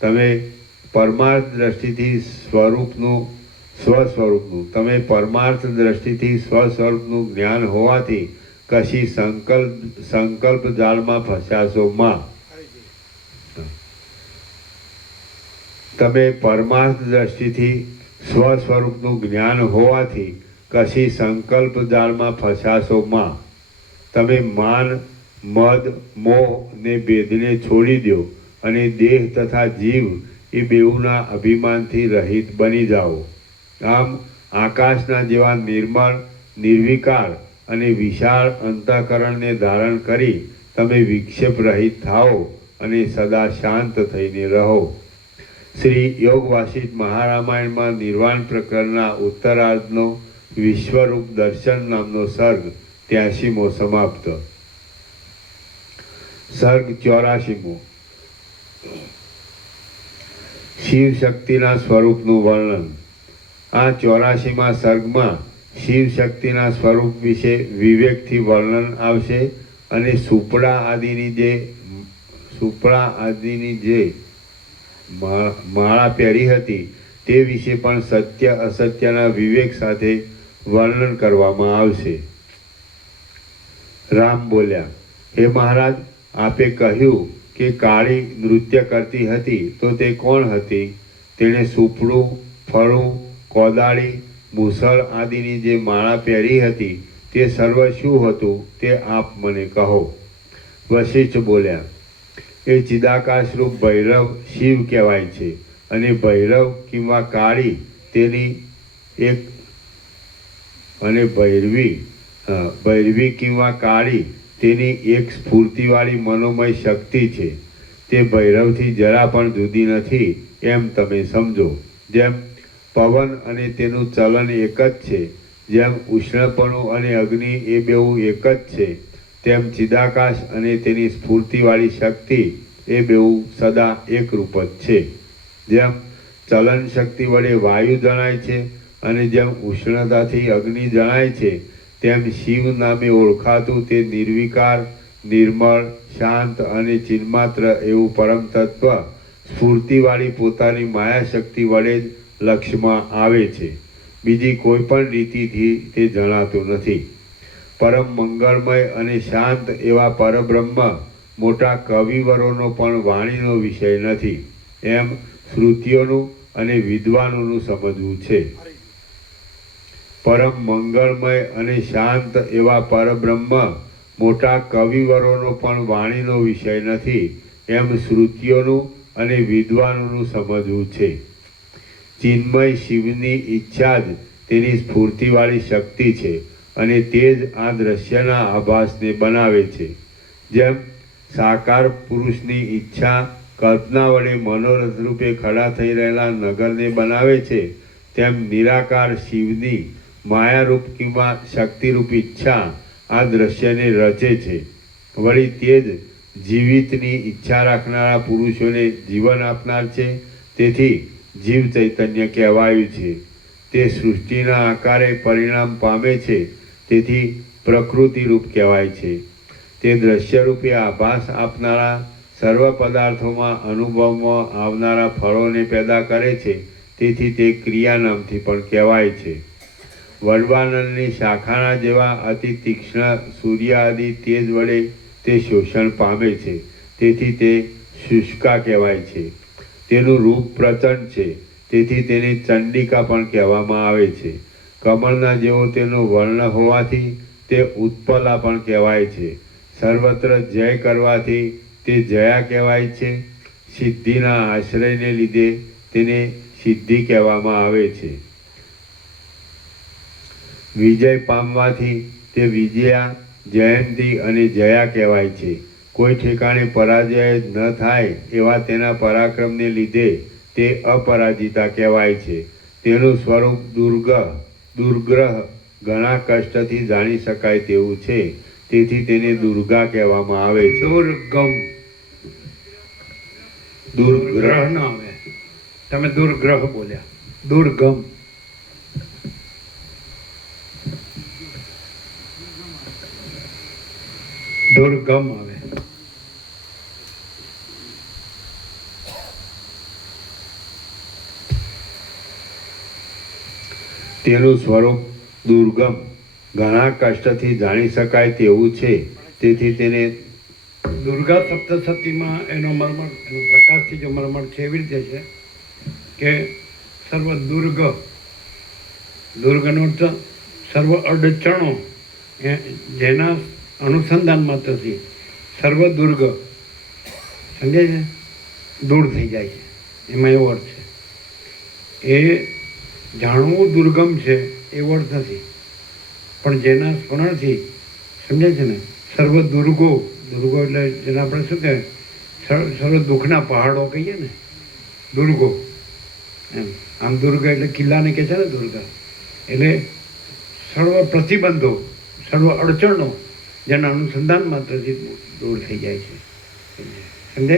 તમે પરમાર્થ દ્રષ્ટિથી સ્વસ્વરૂપનું જ્ઞાન હોવાથી કશી સંકલ્પ જાળમાં ફસાશો માં. તમે પરમાર્થ દ્રષ્ટિથી સ્વસ્વરૂપનું જ્ઞાન હોવાથી કશી સંકલ્પ જાળમાં ફસાશો માં. તમે માન, મદ, મોહ ને ભેદને છોડી દો અને દેહ તથા જીવ એ બેઉના અભિમાનથી રહિત બની જાઓ. આમ આકાશના જેવા નિર્મળ, નિર્વિકાર અને વિશાળ અંતઃકરણને ધારણ કરી તમે વિક્ષેપ રહિત થાઓ અને સદા શાંત થઈને રહો. શ્રી યોગ વાસિષ્ઠ મહારામાયણમાં નિર્વાણ પ્રકરણના ઉત્તરાર્ધનો વિશ્વરૂપ દર્શન નામનો સર્ગ 83મો સમાપ્ત. સર્ગ 84મો. શિવ શક્તિના સ્વરૂપનું વર્ણન. આ 84મા સર્ગમાં શિવ શક્તિના સ્વરૂપ વિશે વિવેકથી વર્ણન આવશે અને સુપડા આદિની જે માળા પહેરી હતી તે વિશે પણ સત્ય અસત્યના વિવેક સાથે વર્ણન કરવામાં આવશે. રામ બોલ્યા, હે મહારાજ, આપે કહ્યું કે કાળી નૃત્ય કરતી હતી તો તે કોણ હતી? તેણે સુપડું, ફળું, કોદાળી, મુસળ આદિની જે માળા પહેરી હતી તે સર્વ શું હતું તે આપ મને કહો. વશિષ્ઠ બોલ્યા, એ ચિદાકાશરૂપ ભૈરવ શિવ કહેવાય છે અને ભૈરવ કિંવા કાળી તેની એક અને ભૈરવી કિંવા કાળી તેની એક સ્ફૂર્તિવાળી મનોમય શક્તિ છે. તે ભૈરવથી જરા પણ જુદી નથી એમ તમે સમજો. જેમ પવન અને તેનું ચલન એક જ છે, જેમ ઉષ્ણપણું અને અગ્નિ એ બેઉ એક જ છે, તેમ ચિદાકાશ અને તેની સ્ફૂર્તિવાળી શક્તિ એ બેઉ સદા એકરૂપ જ છે. જેમ ચલન શક્તિ વડે વાયુ જણાય છે અને જેમ ઉષ્ણતાથી અગ્નિ જણાય છે, તેમ શિવ નામે ઓળખાતું તે નિર્વિકાર, નિર્મળ, શાંત અને ચિન્માત્ર એવું પરમ તત્વ સ્ફૂર્તિવાળી પોતાની માયાશક્તિ વડે જ લક્ષ્યમાં આવે છે. બીજી કોઈ પણ રીતિથી તે જણાતું નથી. પરમ મંગળમય અને શાંત એવા પરબ્રહ્મ મોટા કવિવરોનો પણ વાણીનો વિષય નથી એમ શ્રુતિઓનું અને વિદ્વાનોનું સમજવું છે. પરમ મંગળમય અને શાંત એવા પરબ્રહ્મ મોટા કવિવરોનો પણ વાણીનો વિષય નથી એમ શ્રુતિઓનું અને વિદ્વાનોનું સમજવું છે. ચિન્મય શિવની ઈચ્છા જ તેની સ્ફૂર્તિવાળી શક્તિ છે અને તે જ આ દ્રશ્યના આભાસને બનાવે છે. જેમ સાકાર પુરુષની ઈચ્છા કલ્પના વડે મનોરથ રૂપે ખડા થઈ રહેલા નગરને બનાવે છે, તેમ નિરાકાર શિવની માયારૂપ કિંવા શક્તિરૂપ ઈચ્છા આ દ્રશ્યને રચે છે. વળી તે જ જીવિતની ઈચ્છા રાખનારા પુરુષોને જીવન આપનાર છે. તેથી જીવ ચૈતન્ય કહેવાયું છે. તે સૃષ્ટિના આકારે પરિણામ પામે છે. તેથી પ્રકૃતિરૂપ કહેવાય છે. તે દ્રશ્યરૂપે આભાસ આપનારા સર્વ પદાર્થોમાં અનુભવમાં આવનારા ફળોને પેદા કરે છે. તેથી તે ક્રિયા નામથી પણ કહેવાય છે. વડવાનળની શાખાના જેવા અતિ તીક્ષ્ણ સૂર્ય આદિ તેજ વડે તે શોષણ પામે છે. તેથી તે શુષ્કા કહેવાય છે. તેનું રૂપ પ્રચંડ છે. તેથી તેને ચંડિકા પણ કહેવામાં આવે છે. કમળના જેવો તેનો વર્ણ હોવાથી તે ઉત્પલા પણ કહેવાય છે. સર્વત્ર જય કરવાથી તે જયા કહેવાય છે. સિદ્ધિના આશ્રયને લીધે તેને સિદ્ધિ કહેવામાં આવે છે. વિજય પામવાથી તે વિજયા, જયંતી અને જયા કહેવાય છે. કોઈ ઠેકાણે પરાજય જ ન થાય એવા તેના પરાક્રમને લીધે તે અપરાજિતા કહેવાય છે. તેનું સ્વરૂપ દુર્ગ્રહ ઘણા કષ્ટથી જાણી શકાય તેવું છે. તેથી તેને દુર્ગા કહેવામાં આવે છે. દુર્ગ્રહ ન આવે, તમે દુર્ગ્રહ બોલ્યા. દુર્ગમ, દુર્ગમ આવે. તેનું સ્વરૂપ દુર્ગમ ઘણા કષ્ટથી જાણી શકાય તેવું છે. તેથી તેને દુર્ગા સપ્તસતીમાં એનો મર્મર, એનો પ્રકાશથી જો મર્મર છે એવી રીતે છે કે સર્વ દુર્ગનો અર્થ સર્વ અડચણો જેના અનુસંધાન માત્રથી સર્વ દુર્ગ સમજે છે, દૂર થઈ જાય છે. એમાં એવો અર્થ છે. એ જાણવું દુર્ગમ છે એવો અર્થ નથી, પણ જેના સ્મરણથી સમજે છે ને, સર્વ દુર્ગો એટલે જેને આપણે શું કહેવાય, સર્વ દુઃખના પહાડો કહીએ ને, દુર્ગો એમ. આમ દુર્ગ એટલે કિલ્લાને કહે છે ને દુર્ગા. એટલે સર્વ પ્રતિબંધો, સર્વ અડચણો જેના અનુસંધાન માત્રથી દૂર થઈ જાય છે. સમજે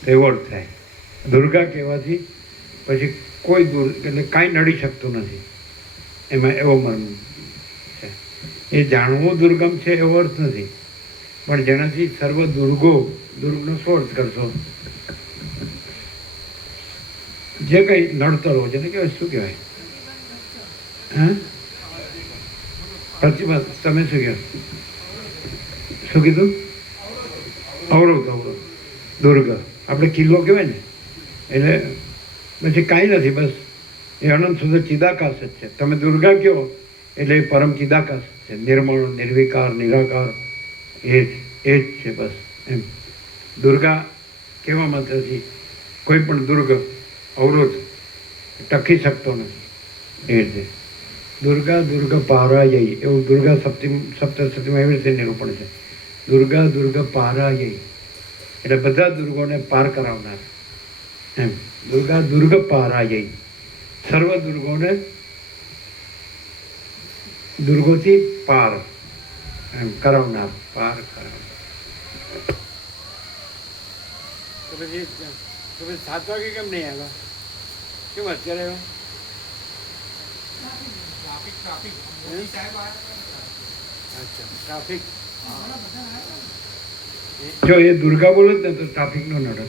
તો એવો અર્થ થાય. દુર્ગા કહેવાથી પછી કોઈ દૂર એટલે કાંઈ નડી શકતું નથી. એમાં એવો મર્મ છે. એ જાણવું દુર્ગમ છે એવો અર્થ નથી, પણ જેનાથી સર્વ દુર્ગનો શું અર્થ કરશો? જે કંઈ નડતરો જેને કહેવાય, શું કહેવાય? હા, પ્રતિબંધ. તમે શું કહો? શું કીધું? અવરોધ. દુર્ગ આપણે કિલ્લો કહેવાય ને, એટલે પછી કાંઈ નથી, બસ એ અનંત શુદ્ધ ચિદાકાશ જ છે. તમે દુર્ગા કહો એટલે એ પરમ ચિદાકાશ છે. નિર્મળ, નિર્વિકાર, નિરાકાર એ જ છે બસ એમ. દુર્ગા કહેવા માત્રથી કોઈ પણ દુર્ગ, અવરોધ ટકી શકતો નથી. એ રીતે દુર્ગા પારાયય, એવું દુર્ગા સપ્તસતીમાં એવી રીતે નિરૂપણ છે. દુર્ગા પારાયય એટલે બધા દુર્ગોને પાર કરાવનાર એમ. દુર્ગ પારાયય, સર્વ દુર્ગોથી પાર એમ કરાવનાર, પાર કરાવનાર. તો પછી 7 વાગે કેમ નહીં આવ્યા? કેમ અત્યારે આવ્યા? ટ્રાફિક. જો એ દુર્ગા બોલે ને તો ટ્રાફિક નો નડે.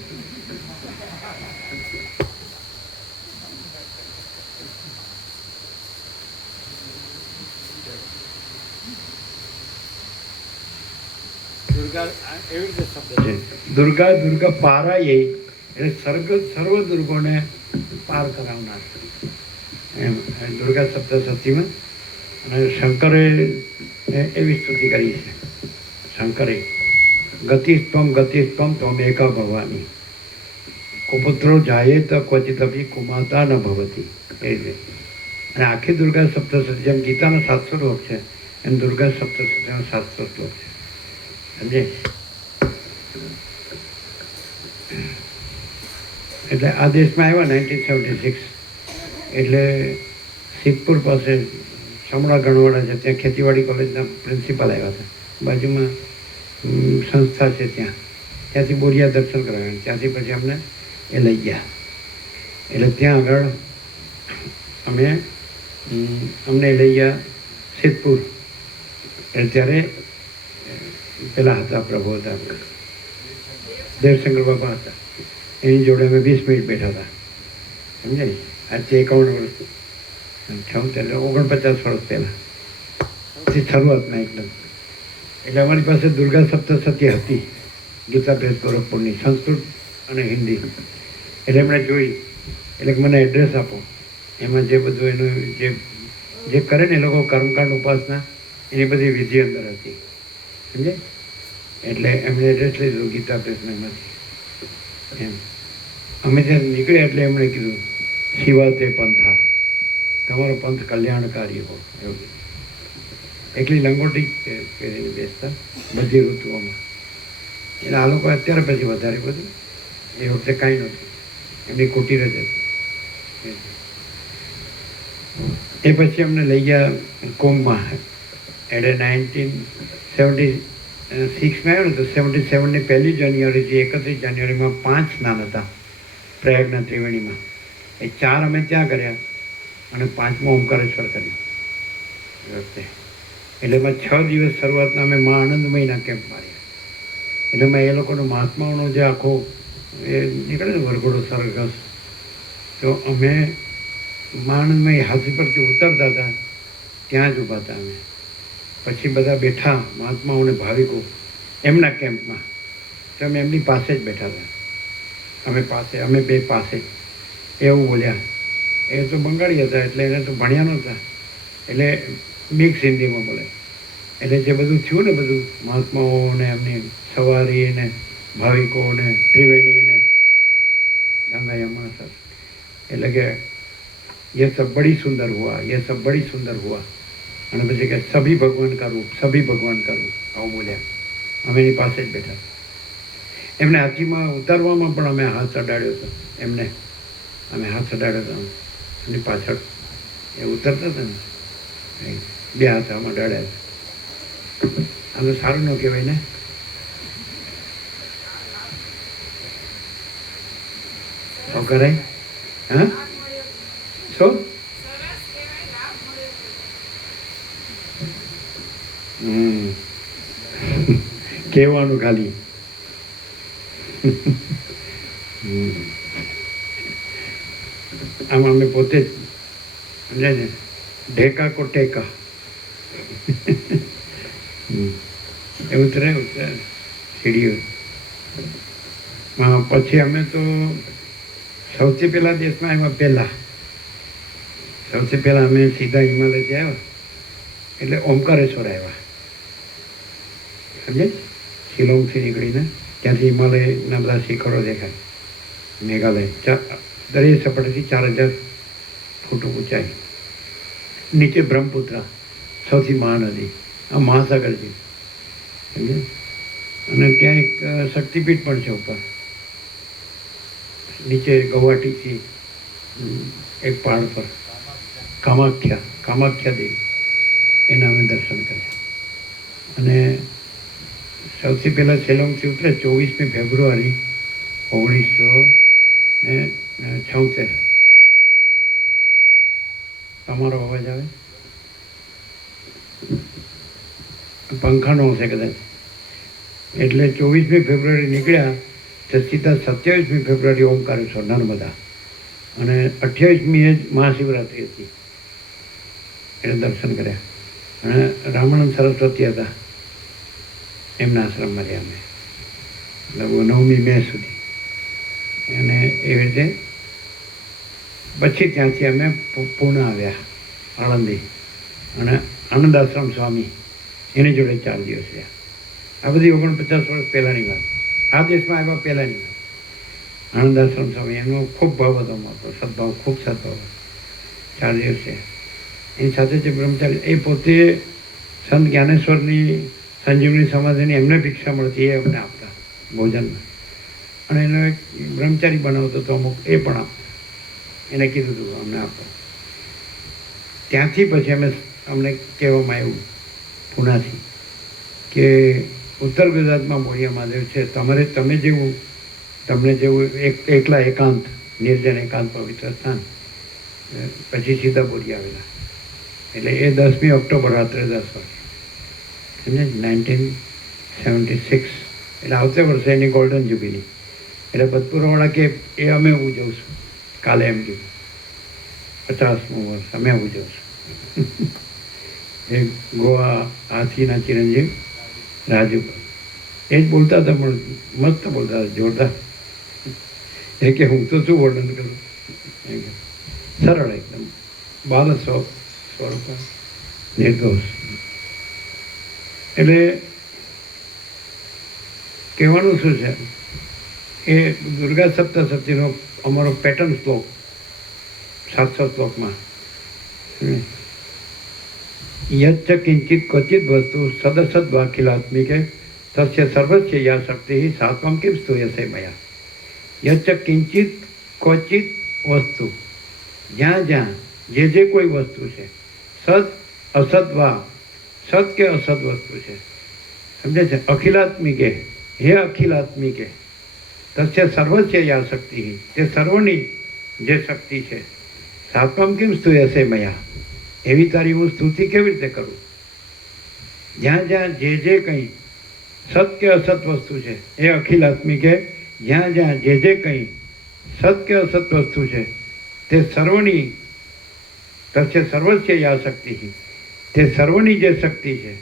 દુર્ગા એવી રીતે શબ્દ છે. દુર્ગા પારાય એટલે સર્વ દુર્ગોને પાર કરાવનાર એમ. દુર્ગા સપ્તસતીમાં અને શંકરે એવી સ્તુતિ કરી છે. શંકરે ગતિસ્ત્વમ ત્વમ એકા ભવાની, કુપુત્રો જાયે તો ક્વચિતપી કુમાતા ન ભવતી. એ રીતે. અને આખી દુર્ગા સપ્તસતી જેમ ગીતાના 700 શ્લોક છે, એમ દુર્ગા સપ્તસતીના 700 શ્લોક છે. સમજે? એટલે આ દેશમાં આવ્યા 1976, એટલે સિદ્ધપુર પાસે શામળા ગણવાડા છે, ત્યાં ખેતીવાડી કોલેજના પ્રિન્સિપાલ આવ્યા હતા. બાજુમાં સંસ્થા છે ત્યાંથી બોરિયા દર્શન કરાવ્યા. ત્યાંથી પછી અમને એ લઈ ગયા. એટલે ત્યાં આગળ અમને લઈ ગયા સિદ્ધપુર. એટલે ત્યારે પેલા હતા પ્રભુ હતા દેવશંકર બાપા હતા, એની જોડે અમે 20 મિનિટ બેઠા હતા. સમજે ને, આજથી 51 વર્ષ 49 વર્ષ પહેલાં શરૂઆતમાં એકદમ. એટલે અમારી પાસે દુર્ગા સપ્તસતી હતી ગીતા પ્રેસ ગોરખપુરની, સંસ્કૃત અને હિન્દી. એટલે એમણે જોઈ, એટલે કે મને એડ્રેસ આપો. એમાં જે બધું એનું જે કરે ને એ લોકો કર્મકાંડ ઉપાસના એની બધી વિધિ અંદર હતી. સમજે? એટલે એમણે એડ્રેસ લીધું ગીતા પ્રેસના એમાંથી. એમ અમે ત્યાં નીકળ્યા એટલે એમણે કીધું શિવા તે પંથા, તમારો પંથ કલ્યાણકારી હો. એવું એકલી લંગોટી પહેરીને બેસતા બધી ઋતુઓમાં. એટલે આ લોકો અત્યારે પછી વધારે બધું, એ વખતે કાંઈ નહોતું, એમની કુટીર જ હતી. એ પછી અમને લઈ ગયા કોમમાં. એટલે 1976માં આવ્યો ને તો 77ની 1 જાન્યુઆરીથી 31 જાન્યુઆરીમાં 5 સ્નાન હતા પ્રયાગના ત્રિવેણીમાં. એ 4 અમે ત્યાં કર્યા અને 5મો ઓમકારેશ્વર કર્યું એ વખતે. એટલે એમાં 6 દિવસ શરૂઆતના અમે મા આનંદમયીના કેમ્પ માર્યા. એટલે એમાં એ લોકોનો મહાત્માઓનો જે આખો એ નીકળે ને વરઘોડો સરઘસ, તો અમે મા આનંદમયી હાથી પરથી ઉતરતા હતા ત્યાં જ ઊભા હતા અમે. પછી બધા બેઠા મહાત્માઓને ભાવિકો એમના કેમ્પમાં, તો અમે એમની પાસે જ બેઠા હતા. અમે બે પાસે જ એવું બોલ્યા. એ તો બંગાળી હતા એટલે એને તો ભણ્યા નહોતા, એટલે મિક્સ હિન્દીમાં બોલે. એટલે જે બધું થયું ને બધું મહાત્માઓને એમની સવારીને ભાવિકોને ત્રિવેણીને ગંગા યમુના સર, એટલે કે ये सब बड़ी सुंदर हुआ, ये सब बड़ी सुंदर हुआ. અને પછી કે સભી ભગવાન કા રૂપ, સભી ભગવાન કા રૂપ, આવું બોલ્યા. અમે એની પાસે જ બેઠા. એમને હાથીમાં ઉતારવામાં પણ અમે હાથ અડાડ્યો હતો. એમને અમે હાથ અડાડ્યો હતો એની પાછળ. એ ઉતરતા હતા ને, 2 હાથ આમાં અડાડ્યા હતા. આમ તો સારું ન કહેવાય ને. કરાય હા શું કહેવાનું ખાલી. આમ અમે પોતે જ સમજે ને, ઢેકા કો ટેકા એ ઉતરે સીડીઓ. પછી અમે તો સૌથી પહેલા દેશમાં આવ્યા. સૌથી પહેલાં અમે સીધા હિમાલયથી આવ્યા એટલે ઓમકારેશ્વર આવ્યા. સમજે? શિલોંગથી નીકળીને ત્યાંથી હિમાલયના બધા શિખરો દેખાય. મેઘાલય દરિયા સપાટીથી 4000 ફૂટ ઊંચાઈ. નીચે બ્રહ્મપુત્રા સૌથી મહાનદી, આ મહાસાગર છે. સમજે? અને ત્યાં એક શક્તિપીઠ પણ છે ઉપર. નીચે ગૌહાટીથી એક પહાડ પર કામાખ્યા દેવી, એના અમે દર્શન કર્યા. અને સૌથી પહેલાં શિલોંગથી ઉતરે 24મી ફેબ્રુઆરી 1976. તમારો અવાજ આવે? પંખાનો હશે કદાચ. એટલે 24મી ફેબ્રુઆરી નીકળ્યા તો સીધા 27મી ફેબ્રુઆરી ઓમકારેશ્વર નર્મદા. અને 28મી જ મહાશિવરાત્રિ હતી, એટલે દર્શન કર્યા. અને રામાનંદ સરસ્વતી હતા, એમના આશ્રમમાં રહ્યા અમે લગભગ 9મી મે સુધી. અને એવી રીતે પછી ત્યાંથી અમે પૂર્ણ આવ્યા આણંદી. અને આનંદ આશ્રમ સ્વામી એની જોડે 4 દિવસ રહ્યા. આ બધી 49 વર્ષ પહેલાંની વાત. આ દેશમાં આવ્યા પહેલાંની વાત. આનંદ આશ્રમ સ્વામી એનો ખૂબ ભાવ હતો, આપણો સદભાવ, ખૂબ સદભાવ. 4 દિવસ છે. એની સાથે જે બ્રહ્મચારી, એ પોતે સંત જ્ઞાનેશ્વરની સંજીવની સમાધિની એમને ભિક્ષા મળતી, એ અમને આપતા ભોજનમાં. અને એનો એક બ્રહ્મચારી બનાવતો હતો અમુક, એ પણ આપતો. એને કીધું હતું અમને આપો. ત્યાંથી પછી અમે અમને કહેવામાં આવ્યું પુનાથી કે ઉત્તર ગુજરાતમાં બોરિયા મહાદેવ છે, તમે જેવું તમને જેવું એકલા એકાંત નિર્જન એકાંત પવિત્ર સ્થાન, પછી સીધા બોરિયા આવેલા. એટલે એ 10મી ઓક્ટોબર રાત્રે 10 વાગે સમજે 1976. એટલે આવતે વર્ષે એની ગોલ્ડન જ્યુબિલી. એટલે બદપુરાવાળા કે એ અમે ઉજવશું કાલે, એમ કીધું 50મું વર્ષ અમે ઉજવશું. એ ગોવા હાથીના ચિરંજીવ રાજુ એ જ બોલતા હતા, પણ મસ્ત બોલતા હતા, જોરદાર. એ કે હું તો શું વર્ણન કરું, સરળ એકદમ બાલ સ્વરૂપ નિર્દોષ. એટલે કહેવાનું શું છે, એ દુર્ગા સપ્તશતીનો અમારો પેટર્ન શ્લોક 700 શ્લોકમાં યચ્ચ કિંચિત ક્વચિત વસ્તુ સદસદ વાખિલાત્મિકે તસ્ય સર્વસ્ય યા શક્તિ સાત્વમ કિમ સ્તુયસે મયા. યચ્ચ કિંચિત ક્વચિત વસ્તુ, જ્યાં જ્યાં જે કોઈ વસ્તુ છે, સદ અસદ વા, સદ કે અસદ વસ્તુ છે, સમજે છે, અખિલાત્મિકે હે અખિલાત્મિકે તસ્ય સર્વસ્ય યા શક્તિ, તે સર્વની જે શક્તિ છે, સાત્વમ કિમ સ્તુયસે મયા, એવી તારી હું સ્તુતિ કેવી રીતે કરું. જ્યાં જ્યાં જે કંઈ સત કે અસત વસ્તુ છે, એ અખિલાત્મિકે જ્યાં જ્યાં જે કંઈ સત કે અસત વસ્તુ છે, તે સર્વની તસ્ય સર્વસ્ય યા શક્તિ, તે સર્વની જે શક્તિ છે,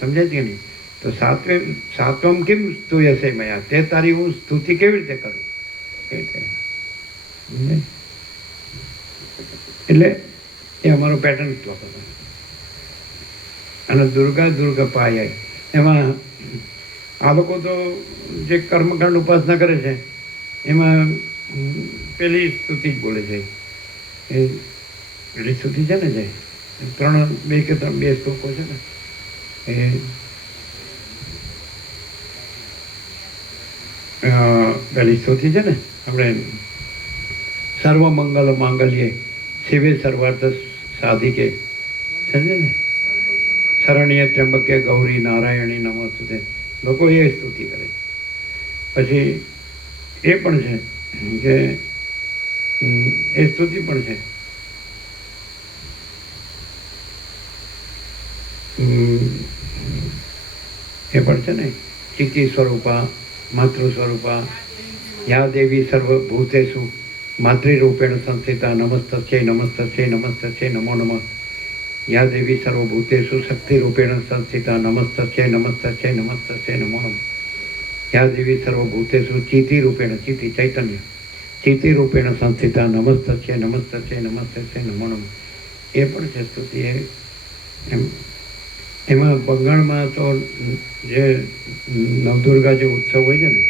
સમજે છે નહીં, તો સાત્વમ કેમ સ્તુયસે મયા, તે તારી હું સ્તુતિ કેવી રીતે કરું. એટલે એ અમારો પેટર્ન શ્લોક હતો. અને દુર્ગા પાય, એમાં આ લોકો તો જે કર્મકાંડ ઉપાસના કરે છે એમાં પેલી સ્તુતિ જ બોલે છે. એ પેલી સ્તુતિ છે ને, જે 2 શ્લોકો છે ને, એ પેલી સ્તુતિ છે ને આપણે સર્વ મંગલ માંગલ્યે શિવે સર્વાર્થ સાધિકે, સમજે ને, શરણ્ય ત્ર્યંબકે ગૌરી નારાયણી નમસ્તુતે. લોકો એ સ્તુતિ કરે. પછી એ પણ છે કે એ સ્તુતિ પણ છે એ પણ છે ને, ચિતિ સ્વરૂપા માતૃ સ્વરૂપા યા દેવી સર્વભૂતેષુ માતૃરૂપેણ સંસ્થિતા નમસ્તસ્યૈ નમસ્તસ્યૈ નમસ્તસ્યૈ નમો નમઃ. યા દેવી સર્વભૂતેષુ શક્તિરૂપેણ સંસ્થિતા નમસ્તસ્યૈ નમસ્તસ્યૈ નમસ્તસ્યૈ નમો નમઃ. યા દેવી સર્વભૂતેષુ ચિતિરૂપેણ, ચિતિ ચૈતન્ય, ચિતિરૂપેણ સંસ્થિતા નમસ્તસ્યૈ નમસ્તસ્યૈ નમસ્તસ્યૈ નમો નમઃ. એ પણ છે સ્તુતિ. એમાં બંગાળમાં તો જે નવદુર્ગા જે ઉત્સવ હોય છે ને,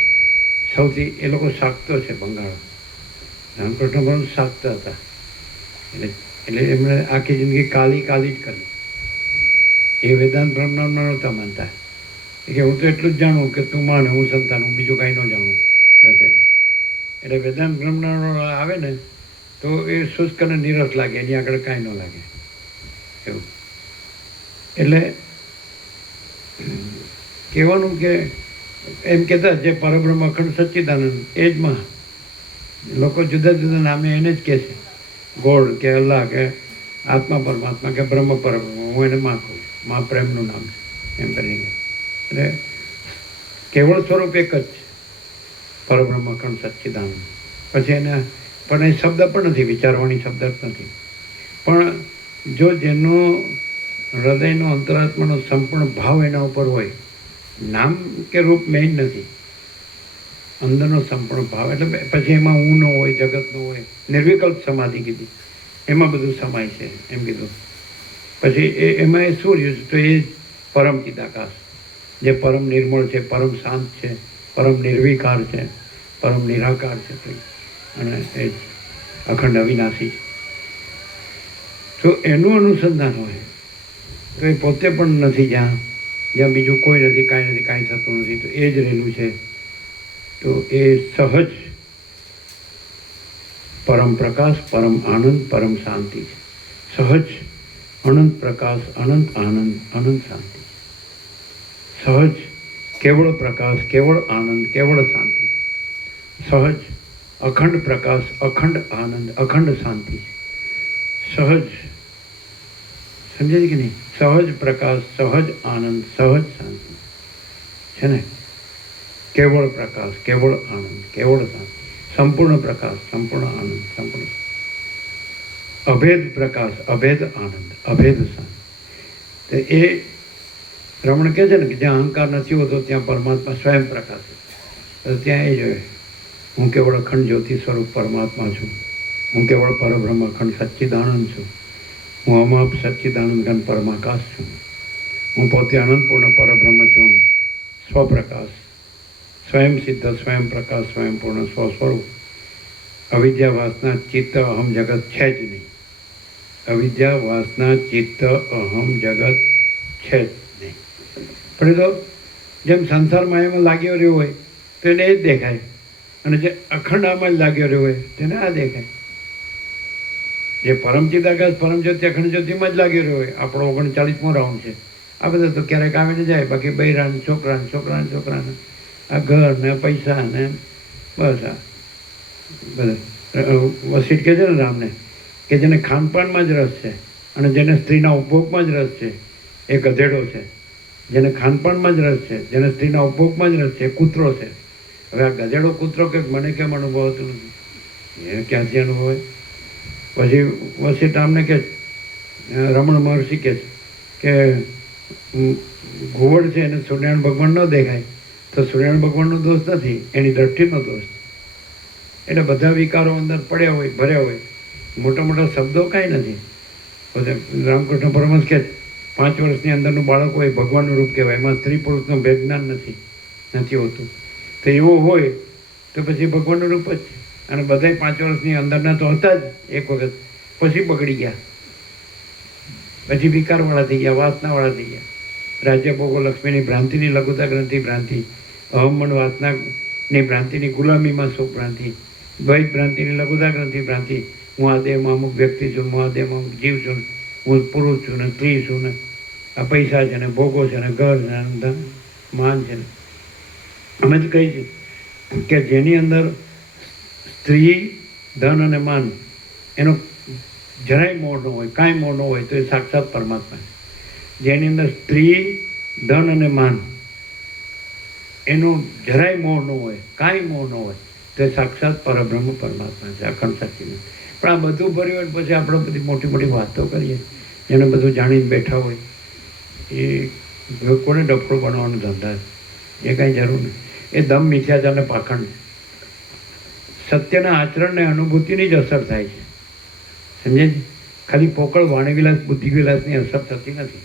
સૌથી એ લોકો શાક્તો છે બંગાળ. રામકૃષ્ણ પણ શાક્ત હતા. એટલે એમણે આખી જિંદગી કાલી જ કરી. એ વેદાંત બ્રહ્મમાં નહોતા માનતા કે હું તો એટલું જ જાણું કે તું માને, હું સંતાન, હું બીજું કાંઈ ન જાણું બસ. એટલે વેદાંત બ્રહ્મણ આવે ને તો એ શુષ્ક અને નિરસ લાગે, એની આગળ કાંઈ ન લાગે એવું. એટલે કહેવાનું કે એમ કહેતા જે પરબ્રહ્મ અખંડ સચ્ચિદાનંદ, એ જ માં લોકો જુદા જુદા નામે એને જ કહે છે. ગોડ કે અલ્લાહ કે આત્મા પરમાત્મા કે બ્રહ્મ પરબ્રહ્મ, હું એને માં કહું, માં પ્રેમનું નામ છે એમ કરીને. એટલે કેવળ સ્વરૂપ એક જ છે, પરબ્રહ્મ અખંડ સચ્ચિદાનંદ. પછી એને પણ એ શબ્દ પણ નથી, વિચારવાણી શબ્દ જ નથી. પણ જો જેનો હૃદયનો અંતરાત્માનો સંપૂર્ણ ભાવ એના ઉપર હોય, નામ કે રૂપ મેઇન નથી, અંદરનો સંપૂર્ણ ભાવ, એટલે પછી એમાં હું ન હોય, જગત ન હોય, નિર્વિકલ્પ સમાધિ કીધી, એમાં બધું સમાય છે એમ કીધું. પછી એમાં એ શું રહ્યું છે, તો એ પરમ ચિદાકાશ, જે પરમ નિર્મળ છે, પરમ શાંત છે, પરમ નિર્વિકાર છે, પરમ નિરાકાર છે, અને એ અખંડ અવિનાશી છે. તો એનું અનુસંધાન હોય તો એ પોતે પણ નથી, જ્યાં બીજું કોઈ નથી, કાંઈ થતું નથી, તો એ જ રહેલું છે. તો એ સહજ પરમ પ્રકાશ, પરમ આનંદ, પરમ શાંતિ છે. સહજ અનંત પ્રકાશ, અનંત આનંદ, અનંત શાંતિ. સહજ કેવળ પ્રકાશ, કેવળ આનંદ, કેવળ શાંતિ. સહજ અખંડ પ્રકાશ, અખંડ આનંદ, અખંડ શાંતિ. સહજ, સમજે છે કે નહીં? સહજ પ્રકાશ, સહજ આનંદ, સહજ શાંતિ છે ને. કેવળ પ્રકાશ, કેવળ આનંદ, કેવળ શાંતિ. સંપૂર્ણ પ્રકાશ, સંપૂર્ણ આનંદ, સંપૂર્ણ અભેદ પ્રકાશ, અભેદ આનંદ, અભેદ શાંતિ. તો એ રમણ કહે છે ને કે જ્યાં અહંકાર નથી હોતો ત્યાં પરમાત્મા સ્વયં પ્રકાશ છે. તો ત્યાં એ જોઈએ, હું કેવળ અખંડ જ્યોતિ સ્વરૂપ પરમાત્મા છું. હું કેવળ પરબ્રહ્મ અખંડ સચ્ચિદાનંદ છું. હું અમાપ સચ્ચિદાનંદ ઘન પરમાકાશ છું. હું પોતે અનંતપૂર્ણ પરબ્રહ્મ છું. સ્વપ્રકાશ, સ્વયં સિદ્ધ, સ્વયં પ્રકાશ, સ્વયં પૂર્ણ સ્વસ્વરૂપ. અવિદ્યા વાસના ચિત્ત અહમ જગત છે જ નહીં. અવિદ્યા વાસના ચિત્ત અહમ જગત છે જ નહીં. પણ એ તો જેમ સંસારમાં એમાં લાગ્યો રહ્યો હોય તો એને એ જ દેખાય, અને જે અખંડ આમાં જ લાગ્યો રહ્યો હોય તેને આ દેખાય. જે પરમચિદાકાશ પરમજ્યોતિ અખંડ જ્યોતિમાં જ લાગ્યો રહ્યો હોય. આપણો 39મો રાઉન્ડ છે. આ બધા તો ક્યારેક આવીને જાય, બાકી બૈરાને છોકરાને છોકરાને છોકરાને આ ઘર ને પૈસા ને બસ આ બધા વસીટ કહે છે ને રામને, કે જેને ખાનપાનમાં જ રસ છે અને જેને સ્ત્રીના ઉપભોગમાં જ રસ છે એ ગધેડો છે. જેને ખાનપાનમાં જ રસ છે, જેને સ્ત્રીના ઉપભોગમાં જ રસ છે એ કૂતરો છે. હવે આ ગધેડો કૂતરો કે મને કેમ અનુભવાતું નથી? એ ક્યાંથી અનુભવાય? પછી વસીટ આમને કે રમણ મહર્ષિ કે ઘુવડ છે એને સૂર્યનારાયણ ભગવાન ન દેખાય તો સૂર્યનારાયણ ભગવાનનો દોષ નથી, એની દ્રષ્ટિનો દોષ છે. એટલે બધા વિકારો અંદર પડ્યા હોય, ભર્યા હોય. મોટા મોટા શબ્દો કાંઈ નથી. રામકૃષ્ણ પરમહંસ કે 5 વર્ષની અંદરનું બાળક હોય ભગવાનનું રૂપ કહેવાય. એમાં સ્ત્રી પુરુષનું ભેદ જ્ઞાન નથી હોતું. તો એવું હોય તો પછી ભગવાનનું રૂપ જ છે. અને બધાય 5 વર્ષની અંદરના તો હતા જ એક વખત, પછી બગડી ગયા, પછી વિકારવાળા થઈ ગયા, વાસનાવાળા થઈ ગયા. રાજ્ય ભોગો લક્ષ્મીની ભ્રાંતિની લઘુતા ગ્રંથિ ભ્રાંતિ, અહમન વાસનાની ભ્રાંતિની ગુલામીમાં સુખ ભ્રાંતિ, દ્વૈત ભ્રાંતિની લઘુતા ગ્રંથિ ભ્રાંતિ. હું આ દેહમાં અમુક વ્યક્તિ છું, હું આ દેહમાં અમુક જીવ છું, હું પુરુષ છું ને સ્ત્રી છું ને આ પૈસા છે ને ભોગો છે ને ઘર છે ને ધન માન છે ને. અમે તો કહીએ છીએ કે જેની અંદર સ્ત્રી, ધન અને માન એનો જરાય મોહ ન હોય, કાંઈ મોહ ન હોય તો એ સાક્ષાત પરમાત્મા છે. જેની અંદર સ્ત્રી, ધન અને માન એનો જરાય મોહ ન હોય, કાંઈ મોહ ન હોય તો એ સાક્ષાત પરબ્રહ્મ પરમાત્મા છે, અખંડ સચ્ચિદાનંદ. પણ આ બધું ભર્યું હોય પછી આપણે બધી મોટી મોટી વાતો કરીએ, જેને બધું જાણીને બેઠા હોય એ કોને ડફડો બનાવવાનો ધંધા છે? એ કાંઈ જરૂર નહીં. એ દમ મિથ્યાચાર અને પાખંડ. સત્યના આચરણને અનુભૂતિની જ અસર થાય છે, સમજે છે? ખાલી પોકળ વાણીવિલાસ બુદ્ધિવિલાસની અસર થતી નથી.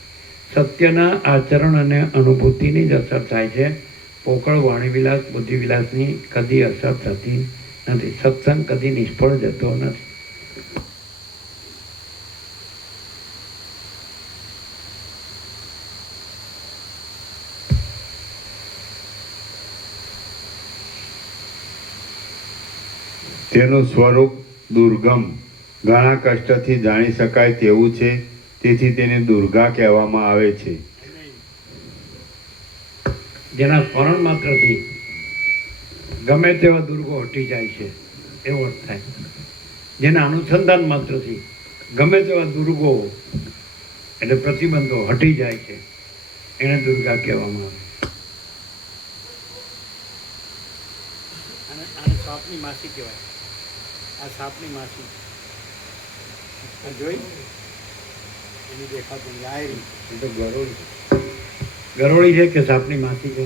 સત્યના આચરણ અને અનુભૂતિની જ અસર થાય છે. પોકળ વાણીવિલાસ બુદ્ધિવિલાસની કદી અસર થતી નથી. સત્સંગ કદી નિષ્ફળ જતો નથી. તેનું સ્વરૂપ દુર્ગમ, ઘણા કષ્ટથી જાણી શકાય તેવું છે. તેથી તેને દુર્ગા કહેવામાં આવે છે. જેના સ્મરણ માત્રથી ગમે તેવા દુર્ગો હટી જાય છે એવો અર્થ થાય. જેના અનુસંધાન માત્રથી ગમે તેવા દુર્ગો એટલે પ્રતિબંધો હટી જાય છે એને દુર્ગા કહેવામાં આવે. આને સાપની માસી કહેવાય. આ સાપની માસી જોઈ એની દેખાતું નહીં. આયરી એ તો ગરોળી છે કે સાપની માસી છે?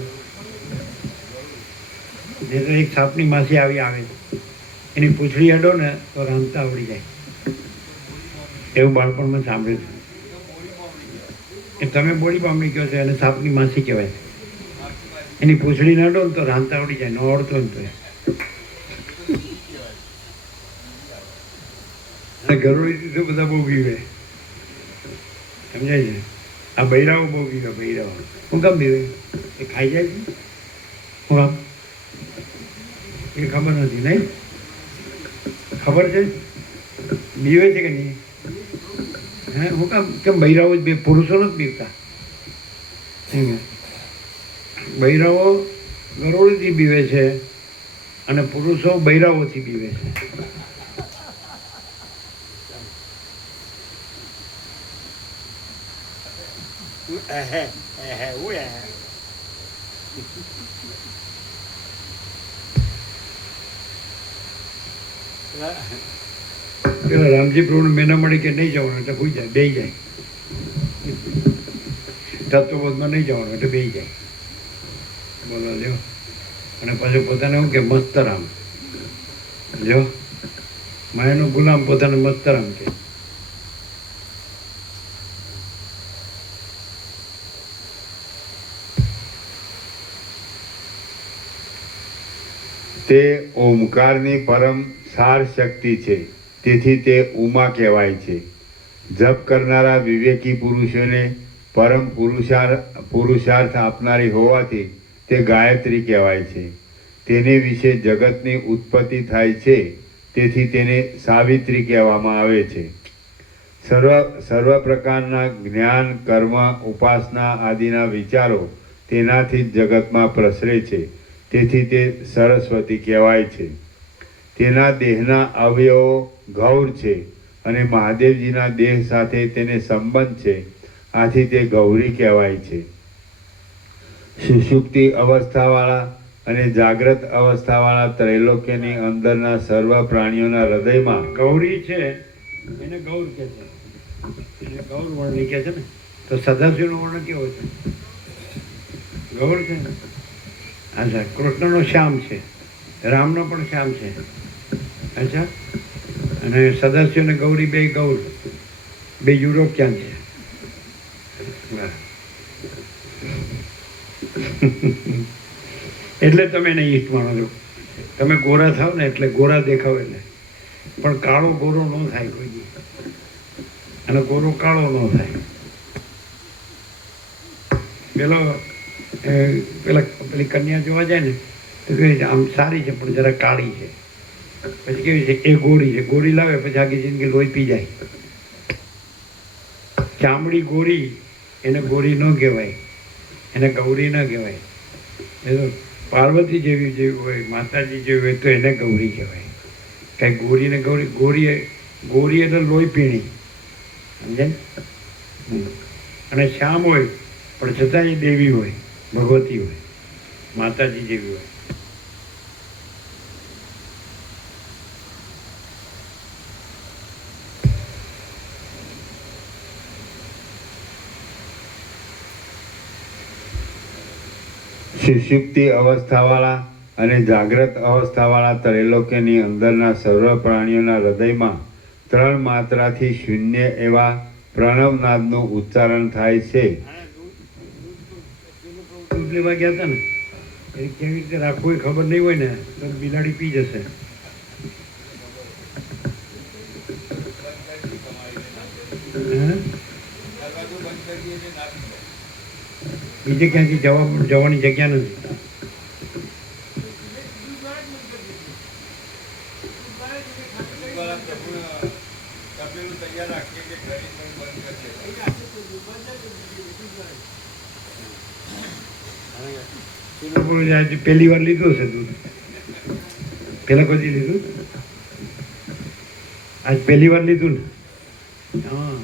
જે તો એક સાપની માસી આવે છે, એની પૂંછડી અડો ને તો રાંધતા આવડી જાય. એવું બાળપણમાં સાંભળ્યું છે. એ તમે બોડી પામણી કહો છો એને સાપની માસી કહેવાય. એની પૂંછડી ન અડો ને તો રાંધતા આવડી જાય, ન આવડતો ને તો. અને ગરોળી તો બધા બહુ પીવે, સમજાય છે? આ બૈરાઓ બહુ પીવે. બૈરાઓ હું કામ પીવે? એ ખાઈ જાય છે. હું કામ એ ખબર નથી. નહીં ખબર છે? પીવે છે કે નહીં? હે હું કેમ બૈરાઓ જ બે પુરુષો નથી પીવતા? બૈરાઓ ગરોળીથી પીવે છે અને પુરુષો બૈરાઓથી પીવે છે. પેલા રામજી પ્રભુ મેના મળી કે નહીં જવાનું એટલે ભૂઈ જાય, બેહી જાય. તત્વબોધમાં નહીં જવાનું એટલે બેહી જાય. બોલો લ્યો. અને પછી પોતાને એવું કે મસ્તરામ, લ્યો માયાનો ગુલામ પોતાને મસ્તરામ કે. તે ઓમકારની પરમ સાર શક્તિ છે, તેથી તે ઉમા કહેવાય છે. જપ કરનારા વિવેકી પુરુષોને પરમ પુરુષાર્થ આપનારી હોવાથી તે ગાયત્રી કહેવાય છે. તેની વિશે જગતની ઉત્પત્તિ થાય છે, તેથી તેને સાવિત્રી કહેવામાં આવે છે. સર્વ પ્રકારના જ્ઞાન, કર્મ, ઉપાસના આદિના વિચારો તેનાથી જ જગતમાં પ્રસરે છે, તેથી તે સરસ્વતી કહેવાય છે. તેના દેહના અવયવો ગૌર છે અને મહાદેવજીના દેહ સાથે તેને સંબંધ છે, આથી તે ગૌરી કહેવાય છે. સુષુપ્તિ અવસ્થાવાળા અને જાગ્રત અવસ્થાવાળા ત્રૈલોક્યની અંદરના સર્વ પ્રાણીઓના હૃદયમાં ગૌરી છે એને ગૌર કહે છે, એને ગૌર વર્ણની કહે છે ને. તો સદાશિવનો વર્ણ કેવો છે? ગૌર છે ને. અચ્છા, કૃષ્ણનો શ્યામ છે, રામનો પણ શ્યામ છે. અચ્છા, અને સદાશિવ અને ગૌરી બે ગૌર, બે યુરોપિયન છે. એટલે તમે એને ઈષ્ટ માનો છો. તમે ગોરા થાવ ને એટલે ગોરા દેખાવ એટલે, પણ કાળો ગોરો ન થાય કોઈ દી, અને ગોરો કાળો ન થાય. પેલી કન્યા જોવા જાય ને તો કેવી છે, આમ સારી છે પણ જરા કાળી છે. પછી કેવી છે, એ ગોરી છે. ગોરી લાવે પછી આખી જિંદગી લોહી પી જાય. ચામડી ગોરી એને ગોરી ન કહેવાય, એને ગૌરી ન કહેવાય. એ તો પાર્વતી જેવી હોય, માતાજી જેવી હોય તો એને ગૌરી કહેવાય. કાંઈ ગોરીને ગોરી એટલે લોહી પીણી, સમજે ને. અને શ્યામ હોય પણ છતાં એ દેવી હોય, ભગવતી હોય, માતાજી જેવી હોય. સુષુપ્તિ અવસ્થાવાળા અને જાગ્રત અવસ્થાવાળા ત્રૈલોક્યની અંદરના સર્વ પ્રાણીઓના હૃદયમાં 3 માત્રાથી શૂન્ય એવા પ્રણવનાદનું ઉચ્ચારણ થાય છે. દૂધ લેવા ગયા હતા ને, એ કેવી રીતે રાખવું એ ખબર નહીં હોય ને તો બિલાડી પી જશે. બીજે ક્યાંથી જવાની જગ્યા નથી. પહેલી વાર લીધું હશે દૂધ, પેલા કદી લીધું? આજ પહેલી વાર લીધું ને? હા.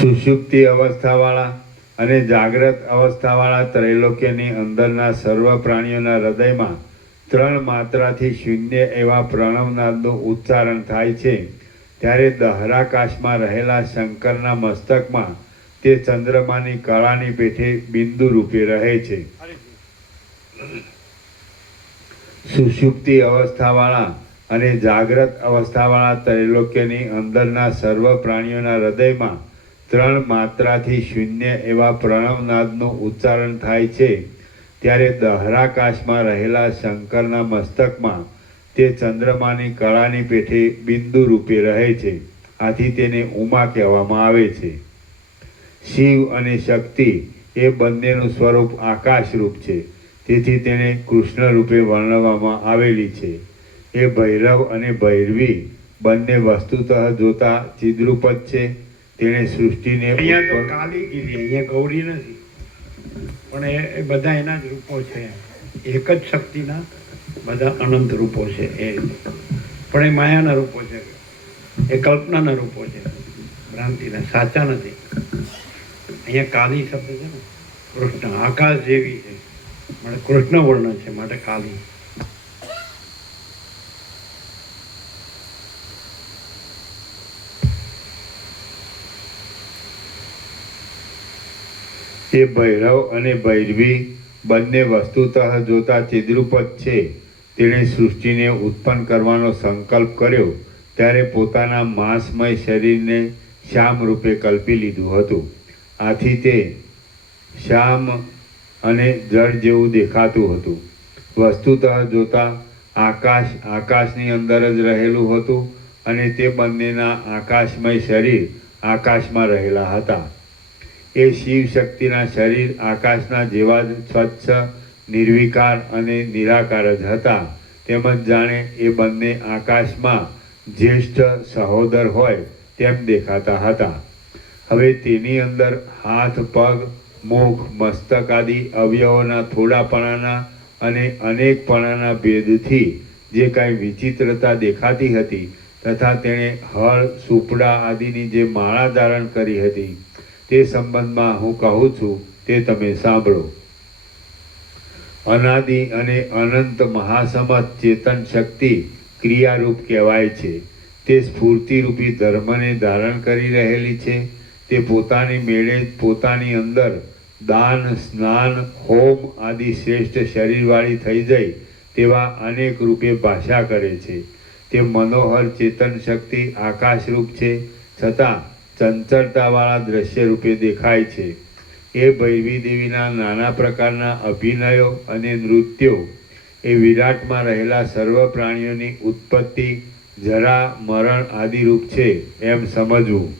સુષુપ્તિ અવસ્થાવાળા અને જાગ્રત અવસ્થાવાળા ત્રૈલોક્યની અંદરના સર્વ પ્રાણીઓના હૃદયમાં 3 માત્રાથી શૂન્ય એવા પ્રણવનાદનું ઉચ્ચારણ થાય છે. ત્યારે દહરાકાશમાં રહેલા શંકરના મસ્તકમાં તે ચંદ્રમાની કળાની પેઠે બિંદુ રૂપે રહે છે. સુષુપ્તિ અવસ્થાવાળા અને જાગ્રત અવસ્થાવાળા ત્રૈલોક્યની અંદરના સર્વ પ્રાણીઓના હૃદયમાં 3 માત્રાથી શૂન્ય એવા પ્રણવનાદનું ઉચ્ચારણ થાય છે. ત્યારે દહરાકાશમાં રહેલા શંકરના મસ્તકમાં તે ચંદ્રમાની કળાની પેઠે બિંદુ રૂપે રહે છે, આથી તેને ઉમા કહેવામાં આવે છે. શિવ અને શક્તિ એ બંનેનું સ્વરૂપ આકાશ રૂપ છે. તેથી તેને કૃષ્ણ રૂપે વર્ણવવામાં આવેલી છે. એ ભૈરવ અને ભૈરવી બંને વસ્તુતઃ જોતા ચિદ્રૂપ જ છે. તેણે સૃષ્ટિને અહીંયા તો ઉત્પન્ન- કાલી કીધી, અહીંયા ગૌરી નથી, પણ એ બધા એના જ રૂપો છે. એક જ શક્તિના બધા અનંત રૂપો છે. એ પણ એ માયાના રૂપો છે, એ કલ્પનાના રૂપો છે, ભ્રાંતિના, સાચા નથી. અહીંયા કાલી શબ્દ છે ને, કૃષ્ણ આકાશ જેવી છે, માટે કૃષ્ણ વર્ણ છે, માટે કાલી. એ ભૈરવ અને ભૈરવી બંને વસ્તુતઃ જોતા ચિદ્રૂપ જ છે. તેણે સૃષ્ટિને ઉત્પન્ન કરવાનો સંકલ્પ કર્યો ત્યારે પોતાના માંસમય શરીરને શ્યામ રૂપે કલ્પી લીધું હતું. આથી તે શ્યામ અને જળ જેવું દેખાતું હતું. વસ્તુતઃ જોતા આકાશ આકાશની અંદર જ રહેલું હતું અને તે બંનેના આકાશમય શરીર આકાશમાં રહેલા હતા. એ શિવ શક્તિના શરીર આકાશના જેવા જ સ્વચ્છ, નિર્વિકાર અને નિરાકાર જ હતા. તેમજ જાણે એ બંને આકાશમાં જ્યેષ્ઠ સહોદર હોય તેમ દેખાતા હતા. હવે તેની અંદર હાથ, પગ, મુખ, મસ્તક આદિ અવયવોના થોડાપણાના અને અનેકપણાના ભેદથી જે કાંઈ વિચિત્રતા દેખાતી હતી તથા તેણે હળ, સુપડા આદિની જે માળા ધારણ કરી હતી તે સંબંધમાં હું કહું છું તે તમે સાંભળો. અનાદિ અને અનંત મહાસમત ચેતન શક્તિ ક્રિયારૂપ કહેવાય છે. તે સ્ફૂર્તિરૂપી ધર્મને ધારણ કરી રહેલી છે. તે પોતાની મેળે જ પોતાની અંદર દાન, સ્નાન, હોમ આદિ શ્રેષ્ઠ શરીરવાળી થઈ જાય તેવા અનેક રૂપે ભાષા કરે છે. તે મનોહર ચેતન શક્તિ આકાશરૂપ છે, છતાં ચંચળતાવાળા દ્રશ્ય રૂપે દેખાય છે. એ ભૈરવી દેવીના નાના પ્રકારના અભિનયો અને નૃત્યો એ વિરાટમાં રહેલા સર્વ પ્રાણીઓની ઉત્પત્તિ, જરા, મરણ આદિ રૂપ છે એમ સમજવું.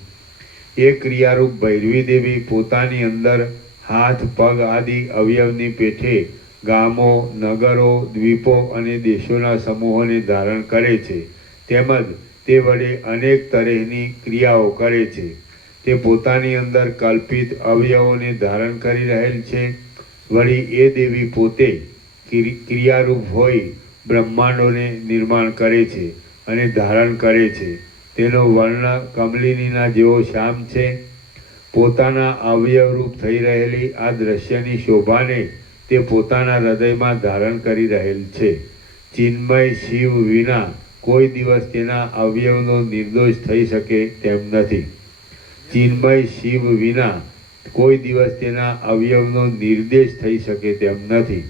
એ ક્રિયારૂપ ભૈરવી દેવી પોતાની અંદર હાથ, પગ આદિ અવયવની પેઠે ગામો, નગરો, દ્વીપો અને દેશોના સમૂહોને ધારણ કરે છે. તેમજ તે વડે અનેક તરહની ક્રિયાઓ કરે છે. તે પોતાની અંદર કલ્પિત અવયવોને ધારણ કરી રહેલ છે. વળી એ દેવી પોતે ક્રિયારૂપ હોઈ બ્રહ્માંડોને નિર્માણ કરે છે અને ધારણ કરે છે. તેનો વર્ણ કમલિનીના જેવો શ્યામ છે. પોતાના અવયવરૂપ થઈ રહેલી આ દ્રશ્યની શોભાને તે પોતાના હૃદયમાં ધારણ કરી રહેલ છે. ચિન્મય શિવ વિના કોઈ દિવસ તેના અવયવનો નિર્દોષ થઈ શકે તેમ નથી. ચિન્મય શિવ વિના કોઈ દિવસ તેના અવયવનો નિર્દેશ થઈ શકે તેમ નથી.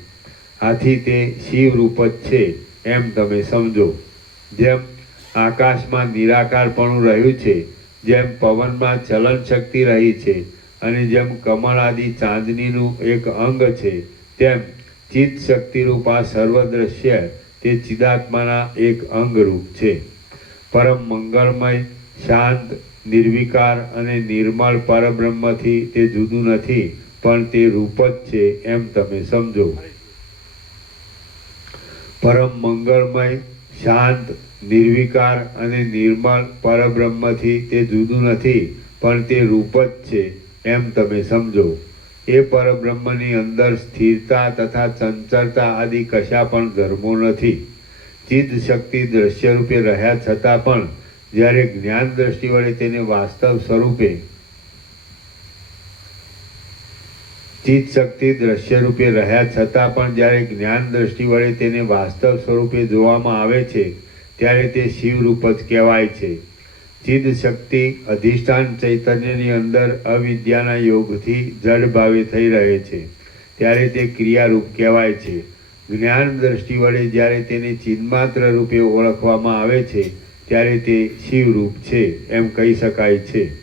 આથી તે શિવરૂપ જ છે એમ તમે સમજો. જેમ આકાશમાં નિરાકારપણું રહ્યું છે, જેમ પવનમાં ચલન શક્તિ રહી છે અને જેમ કમળ આદિ ચાંદનીનું એક અંગ છે, તેમ ચિત્ત શક્તિરૂપ આ સર્વ દ્રશ્ય તે ચિદાત્માના એક અંગરૂપ છે. પરમ મંગળમય, શાંત, નિર્વિકાર અને નિર્મળ પરબ્રહ્મથી તે જુદું નથી, પણ તે રૂપ જ છે એમ તમે સમજો. પરમ મંગળમય, શાંત, નિર્વિકાર અને નિર્મળ પરબ્રહ્મથી તે જુદું નથી, પણ તે રૂપ જ છે એમ તમે સમજો. એ પરબ્રહ્મની અંદર સ્થિરતા તથા ચંચળતા આદિ કશા પણ ધર્મો નથી. ચિત્ત શક્તિ દ્રશ્ય રૂપે રહ્યા છતાં પણ જ્યારે જ્ઞાન દ્રષ્ટિ વડે તેને વાસ્તવ સ્વરૂપે ચિત્ત શક્તિ દ્રશ્ય રૂપે રહ્યા છતાં પણ જ્યારે જ્ઞાન દ્રષ્ટિ વડે તેને વાસ્તવ સ્વરૂપે જોવામાં આવે છે ત્યારે તે શિવરૂપ જ કહેવાય છે. ચિત્ત શક્તિ અધિષ્ઠાન ચૈતન્યની અંદર અવિદ્યાના યોગથી જડ ભાવે થઈ રહે છે ત્યારે તે ક્રિયારૂપ કહેવાય છે. જ્ઞાન દ્રષ્ટિ વડે જ્યારે તેને ચિન્માત્ર રૂપે ઓળખવામાં આવે છે ત્યારે તે શિવરૂપ છે એમ કહી શકાય છે.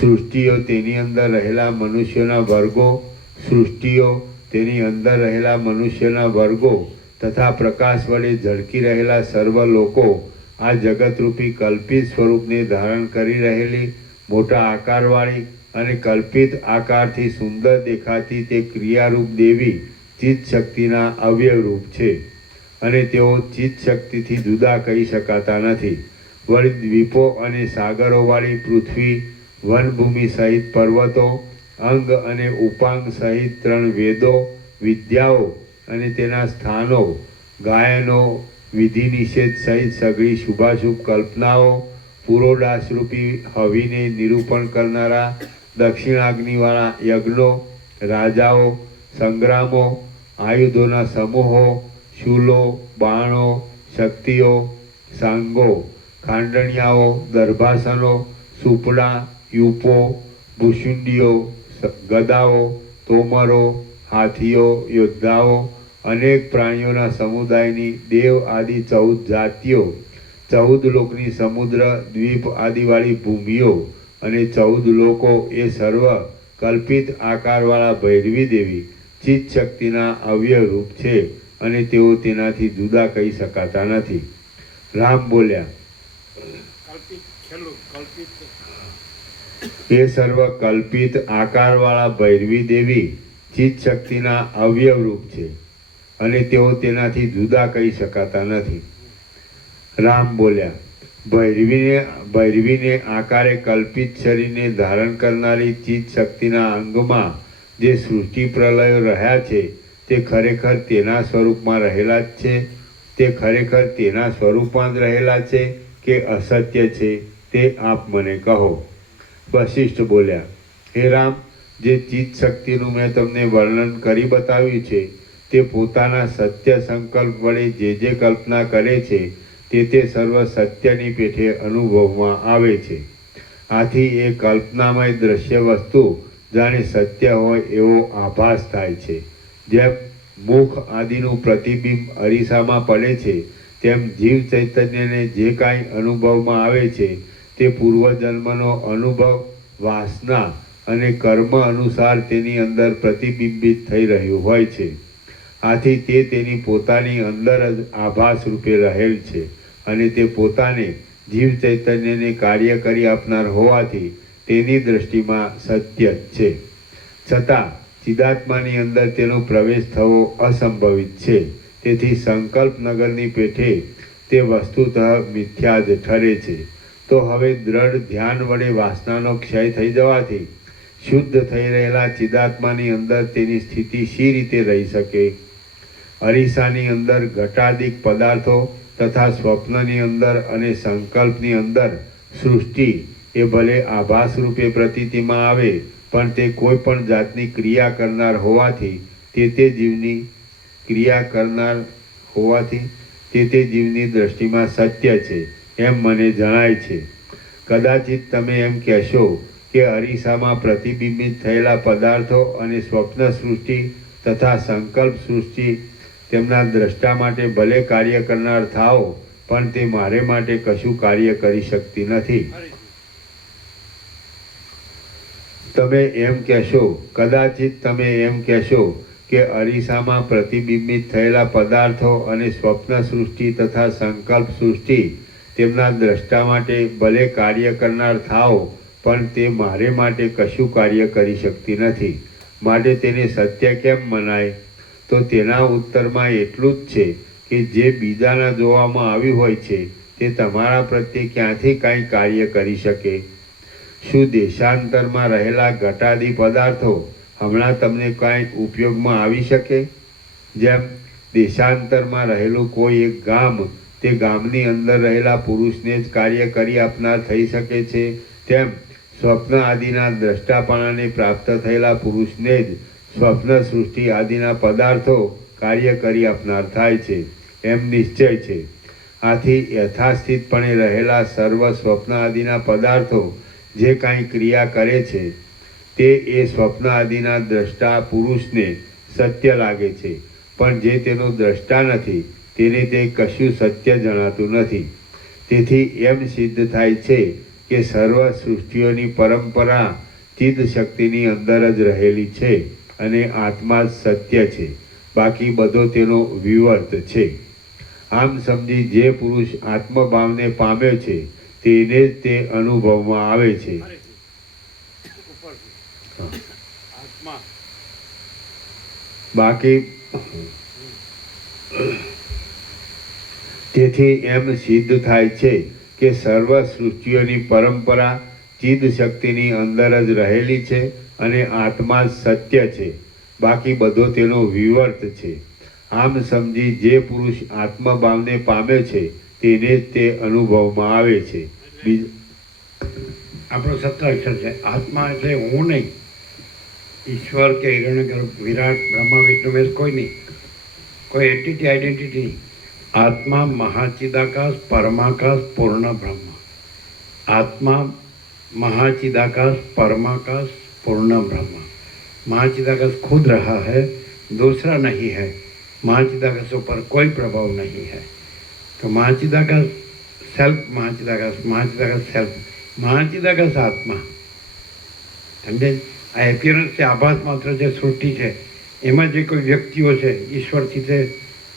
સૃષ્ટિઓ તેની અંદર રહેલા મનુષ્યોના વર્ગો, સૃષ્ટિઓ તેની અંદર રહેલા મનુષ્યના વર્ગો તથા પ્રકાશ વડે ઝળકી રહેલા સર્વ લોકો આ જગતરૂપી કલ્પિત સ્વરૂપને ધારણ કરી રહેલી મોટા આકારવાળી અને કલ્પિત આકારથી સુંદર દેખાતી તે ક્રિયારૂપ દેવી ચિત્ત શક્તિના અવયવરૂપ છે અને તેઓ ચિત્ત શક્તિથી જુદા કહી શકાતા નથી. વળી દ્વીપો અને સાગરોવાળી પૃથ્વી, વનભૂમિ સહિત પર્વતો, અંગ અને ઉપાંગ સહિત 3 વેદો, વિદ્યાઓ અને તેના સ્થાનો, ગાયનો, વિધિ નિષેધ સહિત સઘળી શુભાશુભ કલ્પનાઓ, પુરોડાસરૂપી હવિને નિરૂપણ કરનારા દક્ષિણાગ્નિવાળા યજ્ઞો, રાજાઓ, સંગ્રામો, આયુધોના સમૂહો, શૂલો, બાણો, શક્તિઓ, સાંગો, ખાંડણિયાઓ, દર્ભાસનો, સુપડા, યુપો, ભૂષુંડીઓ, ગદાઓ, તોમરો, હાથીઓ, યોદ્ધાઓ, અનેક પ્રાણીઓના સમુદાયની દેવ આદિ 14 જાતિઓ, 14 લોકની સમુદ્ર, દ્વીપ આદિવાળી ભૂમિઓ અને 14 લોકો એ સર્વ કલ્પિત આકારવાળા ભૈરવી દેવી ચિત્ત શક્તિના અવયવરૂપ છે અને તેઓ તેનાથી જુદા કહી શકાતા નથી. રામ બોલ્યા, એ સર્વ કલ્પિત આકારવાળા ભૈરવી દેવી ચિત્ત શક્તિના અવયવરૂપ છે અને તેઓ તેનાથી જુદા કહી શકાતા નથી. રામ બોલ્યા, ભૈરવીને આકારે કલ્પિત શરીરને ધારણ કરનારી ચિત્ત શક્તિના અંગમાં જે સૃષ્ટિ પ્રલયો રહ્યા છે તે ખરેખર તેના સ્વરૂપમાં રહેલા જ છે? તે ખરેખર તેના સ્વરૂપમાં જ રહેલા છે કે અસત્ય છે તે આપ મને કહો. વશિષ્ઠ બોલ્યા, હે રામ, જે ચિત્ત શક્તિનું મેં તમને વર્ણન કરી બતાવ્યું છે તે પોતાના સત્ય સંકલ્પ વડે જે કલ્પના કરે છે તે સર્વ સત્યની પેઠે અનુભવમાં આવે છે. આથી એ કલ્પનામય દ્રશ્ય વસ્તુ જાણે સત્ય હોય એવો આભાસ થાય છે. જેમ મુખ આદિનું પ્રતિબિંબ અરીસામાં પડે છે તેમ જીવ ચૈતન્યને જે કાંઈ અનુભવમાં આવે છે તે પૂર્વજન્મનો અનુભવ, વાસના અને કર્મ અનુસાર તેની અંદર પ્રતિબિંબિત થઈ રહ્યું હોય છે. આથી તે તેની પોતાની અંદર જ આભાસ રૂપે રહેલ છે અને તે પોતાને જીવ ચૈતન્યને કાર્ય કરી આપનાર હોવાથી તેની દ્રષ્ટિમાં સત્ય જ છે. છતાં ચિદાત્માની અંદર તેનો પ્રવેશ થવો અસંભવિત છે. તેથી સંકલ્પ નગરની પેઠે તે વસ્તુતઃ મિથ્યા જ ઠરે છે. તો હવે દ્રઢ ધ્યાન વડે વાસનાનો ક્ષય થઈ જવાથી શુદ્ધ થઈ રહેલા ચિદાત્માની અંદર તેની સ્થિતિ શી રીતે રહી શકે? અરીસાની અંદર ઘટાદિક પદાર્થો તથા સ્વપ્નની અંદર અને સંકલ્પની અંદર સૃષ્ટિ એ ભલે આભાસ રૂપે પ્રતીતિમાં આવે પણ તે કોઈ પણ જાતની ક્રિયા કરનાર હોવાથી તે જીવની ક્રિયા કરનાર હોવાથી તે જીવની દ્રષ્ટિમાં સત્ય છે એમ મને જણાય છે. કદાચિત તમે એમ કહેશો કે અરીસામાં પ્રતિબિંબિત થયેલા પદાર્થો અને સ્વપ્ન સૃષ્ટિ તથા સંકલ્પ સૃષ્ટિ તેમના દ્રષ્ટા માટે ભલે કાર્ય કરનાર થાઓ પણ તે મારે માટે કશું કાર્ય કરી શકતી નથી. કદાચિત તમે એમ કહેશો કે અરીસામાં પ્રતિબિંબિત થયેલા પદાર્થો અને સ્વપ્ન સૃષ્ટિ તથા સંકલ્પ સૃષ્ટિ તેમના દ્રષ્ટા માટે ભલે કાર્ય કરનાર થાઓ પણ તે મારે માટે કશું કાર્ય કરી શકતી નથી, માટે તેને સત્ય કેમ મનાય? તો તેના ઉત્તરમાં એટલું જ છે કે જે બીજાના જોવામાં આવ્યું હોય છે તે તમારા પ્રત્યે ક્યાંથી કાંઈ કાર્ય કરી શકે? શું દેશાંતરમાં રહેલા ઘટાદી પદાર્થો હમણાં તમને કાંઈ ઉપયોગમાં આવી શકે? જેમ દેશાંતરમાં રહેલું કોઈ એક ગામ તે ગામની અંદર રહેલા પુરુષને જ કાર્ય કરી આપનાર થઈ શકે છે, તેમ સ્વપ્ન આદિના દ્રષ્ટાપણાને પ્રાપ્ત થયેલા પુરુષને જ સ્વપ્ન સૃષ્ટિ આદિના પદાર્થો કાર્ય કરી આપનાર થાય છે એમ નિશ્ચય છે. આથી યથાસ્થિતપણે રહેલા સર્વ સ્વપ્ન આદિના પદાર્થો જે કાંઈ ક્રિયા કરે છે તે એ સ્વપ્ન આદિના દ્રષ્ટા પુરુષને સત્ય લાગે છે, પણ જે તેનો દ્રષ્ટા નથી તેને તે કશું સત્ય જણાતું નથી. તેથી એમ સિદ્ધ થાય છે કે સર્વ સૃષ્ટિઓની પરંપરા ચિત્ત શક્તિની અંદર જ રહેલી છે અને આત્મા જ સત્ય છે, બાકી બધો તેનો વિવર્ત છે. આમ સમજી જે પુરુષ આત્મભાવને પામ્યો છે તેને જ તે અનુભવમાં આવે છે. આત્મા બાકી તેથી એમ સિદ્ધ થાય છે કે સર્વ સૃષ્ટિઓની પરંપરા ચિદ શક્તિની અંદર જ રહેલી છે અને આત્મા જ સત્ય છે, બાકી બધો તેનો વિવર્ત છે. આમ સમજી જે પુરુષ આત્મભાવને પામે છે તેને જ તે અનુભવમાં આવે છે. આપણો સત્રાક્ષર છે. આત્મા એટલે હું નહીં, ઈશ્વર કે હિરણ્યગર્ભ, વિરાટ, બ્રહ્મા, વિષ્ણુ મહેશ કોઈ નહીં, કોઈ એન્ટિટી આઈડેન્ટિટી નહીં. આત્મા મહાચિદાકાશ પરમાકાશ પૂર્ણ બ્રહ્મ. આત્મા महाचिदाकाश परमाकाश पूर्ण ब्रह्म. महाचिदाकाश खुद रहा है, दूसरा नहीं है. महाचिदाकाश ऊपर कोई प्रभाव नहीं है. तो महाचिदाकाश सेल्फ, महाचिदाकाश सेल्फ, महाचिदाकाश आत्मा. समझे? આ એપિયરન્સ છે, આભાસ માત્ર જે સૃષ્ટિ છે એમાં જે કોઈ વ્યક્તિઓ છે, ઈશ્વરથી તે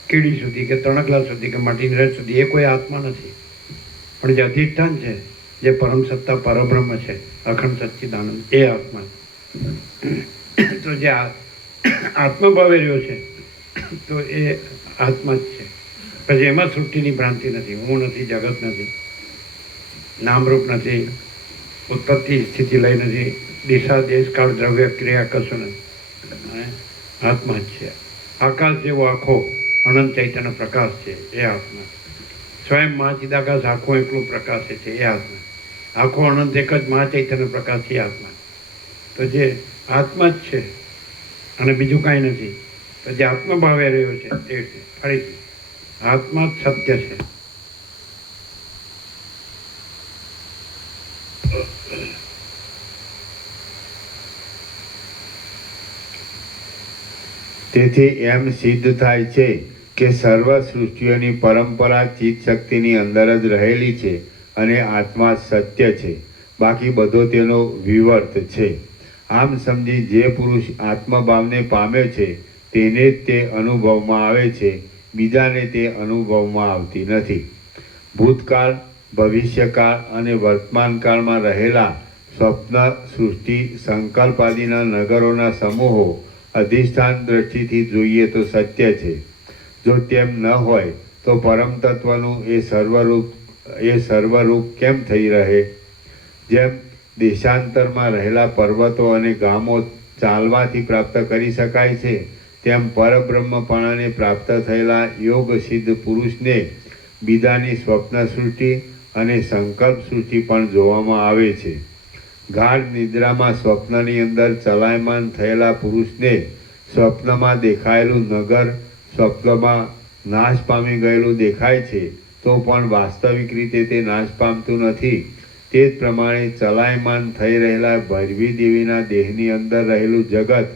કીડી સુધી કે તણકલા સુધી કે માટીની રેત સુધી, એ કોઈ આત્મા નથી. પણ જે અધિષ્ઠાન છે, જે પરમ સત્તા પરબ્રહ્મ છે, અખંડ સચ્ચિદાનંદ, એ આત્મા. તો જે આત્મભાવે રહ્યો છે તો એ આત્મા જ છે. પછી એમાં સૃષ્ટિની ભ્રાંતિ નથી, હું નથી, જગત નથી, નામરૂપ નથી, ઉત્પત્તિ સ્થિતિ લઈ નથી, દિશા દેશ કાળ દ્રવ્ય ક્રિયા કશું નથી, અને આત્મા જ છે. આકાશ જેવો આખો અનંત ચૈતન્ય પ્રકાશ છે, એ આત્મા. સ્વયં મહાચિદાકાશ આખો એકલું પ્રકાશ છે, એ આત્મા. આખો અનંત એક જ મહાચૈતન્ય પ્રકાશ છે, આત્મા. તો જે આત્મા જ છે અને બીજું કાંઈ નથી. તો જે આત્મભાવે રહ્યો છે તે છે. ફરીથી આત્મા જ સત્ય છે. તેથી એમ સિદ્ધ થાય છે કે સર્વ સૃષ્ટિઓની પરંપરા ચિત્ત શક્તિની અંદર જ રહેલી છે અને આત્મા સત્ય છે, બાકી બધો તેનો વિવર્ત છે. આમ સમજી જે પુરુષ આત્મભાવને પામે છે તેને જ તે અનુભવમાં આવે છે, બીજાને તે અનુભવમાં આવતી નથી. ભૂતકાળ, ભવિષ્યકાળ અને વર્તમાનકાળમાં રહેલા સ્વપ્ન, સૃષ્ટિ, સંકલ્પ આદિના નગરોના સમૂહો અધિષ્ઠાન દ્રષ્ટિથી જોઈએ તો સત્ય છે. જો તેમ ન હોય તો પરમ તત્વનું એ સર્વરૂપ કેમ થઈ રહે? જેમ દેશાંતરમાં રહેલા પર્વતો અને ગામો ચાલવાથી પ્રાપ્ત કરી શકાય છે, તેમ પરબ્રહ્મપણાને પ્રાપ્ત થયેલા યોગ સિદ્ધ પુરુષને બીજાની સ્વપ્ન સૃષ્ટિ અને સંકલ્પ સૃષ્ટિ પણ જોવામાં આવે છે. ગાઢ નિદ્રામાં સ્વપ્નની અંદર ચલાયમાન થયેલા પુરુષને સ્વપ્નમાં દેખાયેલું નગર સ્વપ્નમાં નાશ પામી ગયેલું દેખાય છે, તો પણ વાસ્તવિક રીતે તે નાશ પામતું નથી. તે જ પ્રમાણે ચલાયમાન થઈ રહેલા ભૈરવી દેવીના દેહની અંદર રહેલું જગત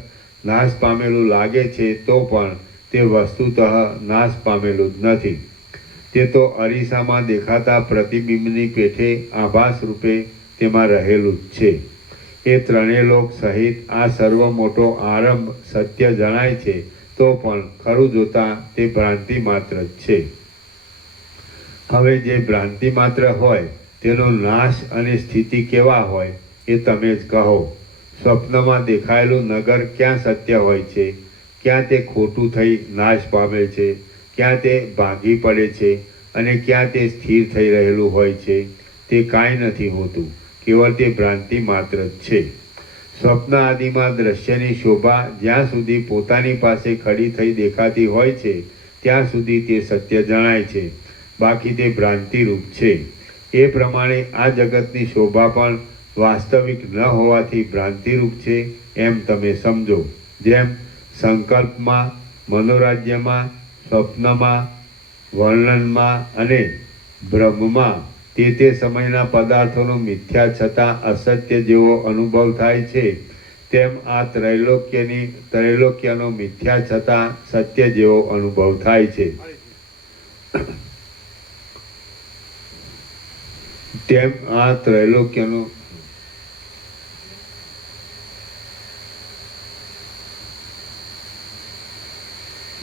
નાશ પામેલું લાગે છે, તો પણ તે વસ્તુતઃ નાશ પામેલું જ નથી. તે તો અરીસામાં દેખાતા પ્રતિબિંબની પેઠે આભાસ રૂપે તેમાં રહેલું જ છે. એ ત્રણેય લોક સહિત આ સર્વ મોટો આરંભ સત્ય જણાય છે, તો પણ ખરું જોતા તે ભ્રાંતિ માત્ર જ છે. હવે જે ભ્રાંતિ માત્ર હોય તેનો નાશ અને સ્થિતિ કેવા હોય એ તમે જ કહો. સ્વપ્નમાં દેખાયેલું નગર ક્યાં સત્ય હોય છે, ક્યાં તે ખોટું થઈ નાશ પામે છે, ક્યાં તે ભાંગી પડે છે અને ક્યાં તે સ્થિર થઈ રહેલું હોય છે? તે કાંઈ નથી હોતું, કેવળ તે ભ્રાંતિ માત્ર જ છે. સ્વપ્ન આદિમાં દ્રશ્યની શોભા જ્યાં સુધી પોતાની પાસે ખડી થઈ દેખાતી હોય છે ત્યાં સુધી તે સત્ય જણાય છે, બાકી તે ભ્રાંતિરૂપ છે. એ પ્રમાણે આ જગતની શોભા પણ વાસ્તવિક ન હોવાથી ભ્રાંતિરૂપ છે એમ તમે સમજો. જેમ સંકલ્પમાં, મનોરાજ્યમાં, સ્વપ્નમાં, વર્ણનમાં અને બ્રહ્મમાં તે સમયના પદાર્થોનો મિથ્યા છતાં અસત્ય જેવો અનુભવ થાય છે, તેમ આ ત્રૈલોક્યનો મિથ્યા છતાં સત્ય જેવો અનુભવ થાય છે. તેમ આ ત્રૈલોક્યનો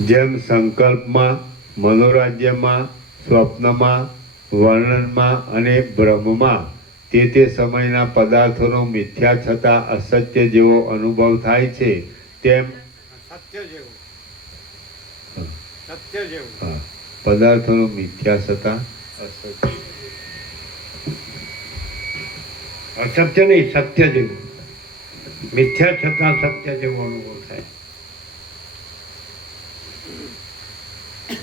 જેમ સંકલ્પમાં, મનોરાજ્યમાં, સ્વપ્નમાં, વર્ણનમાં અને બ્રહ્મમાં તે સમયના પદાર્થોનો મિથ્યા છતાં અસત્ય જેવો અનુભવ થાય છે તેમ સત્ય જેવું હા, પદાર્થોનો મિથ્યા છતાં અસત્ય નહીં, સત્ય જેવું. મિથ્યા છતાં સત્ય જેવો અનુભવ થાય.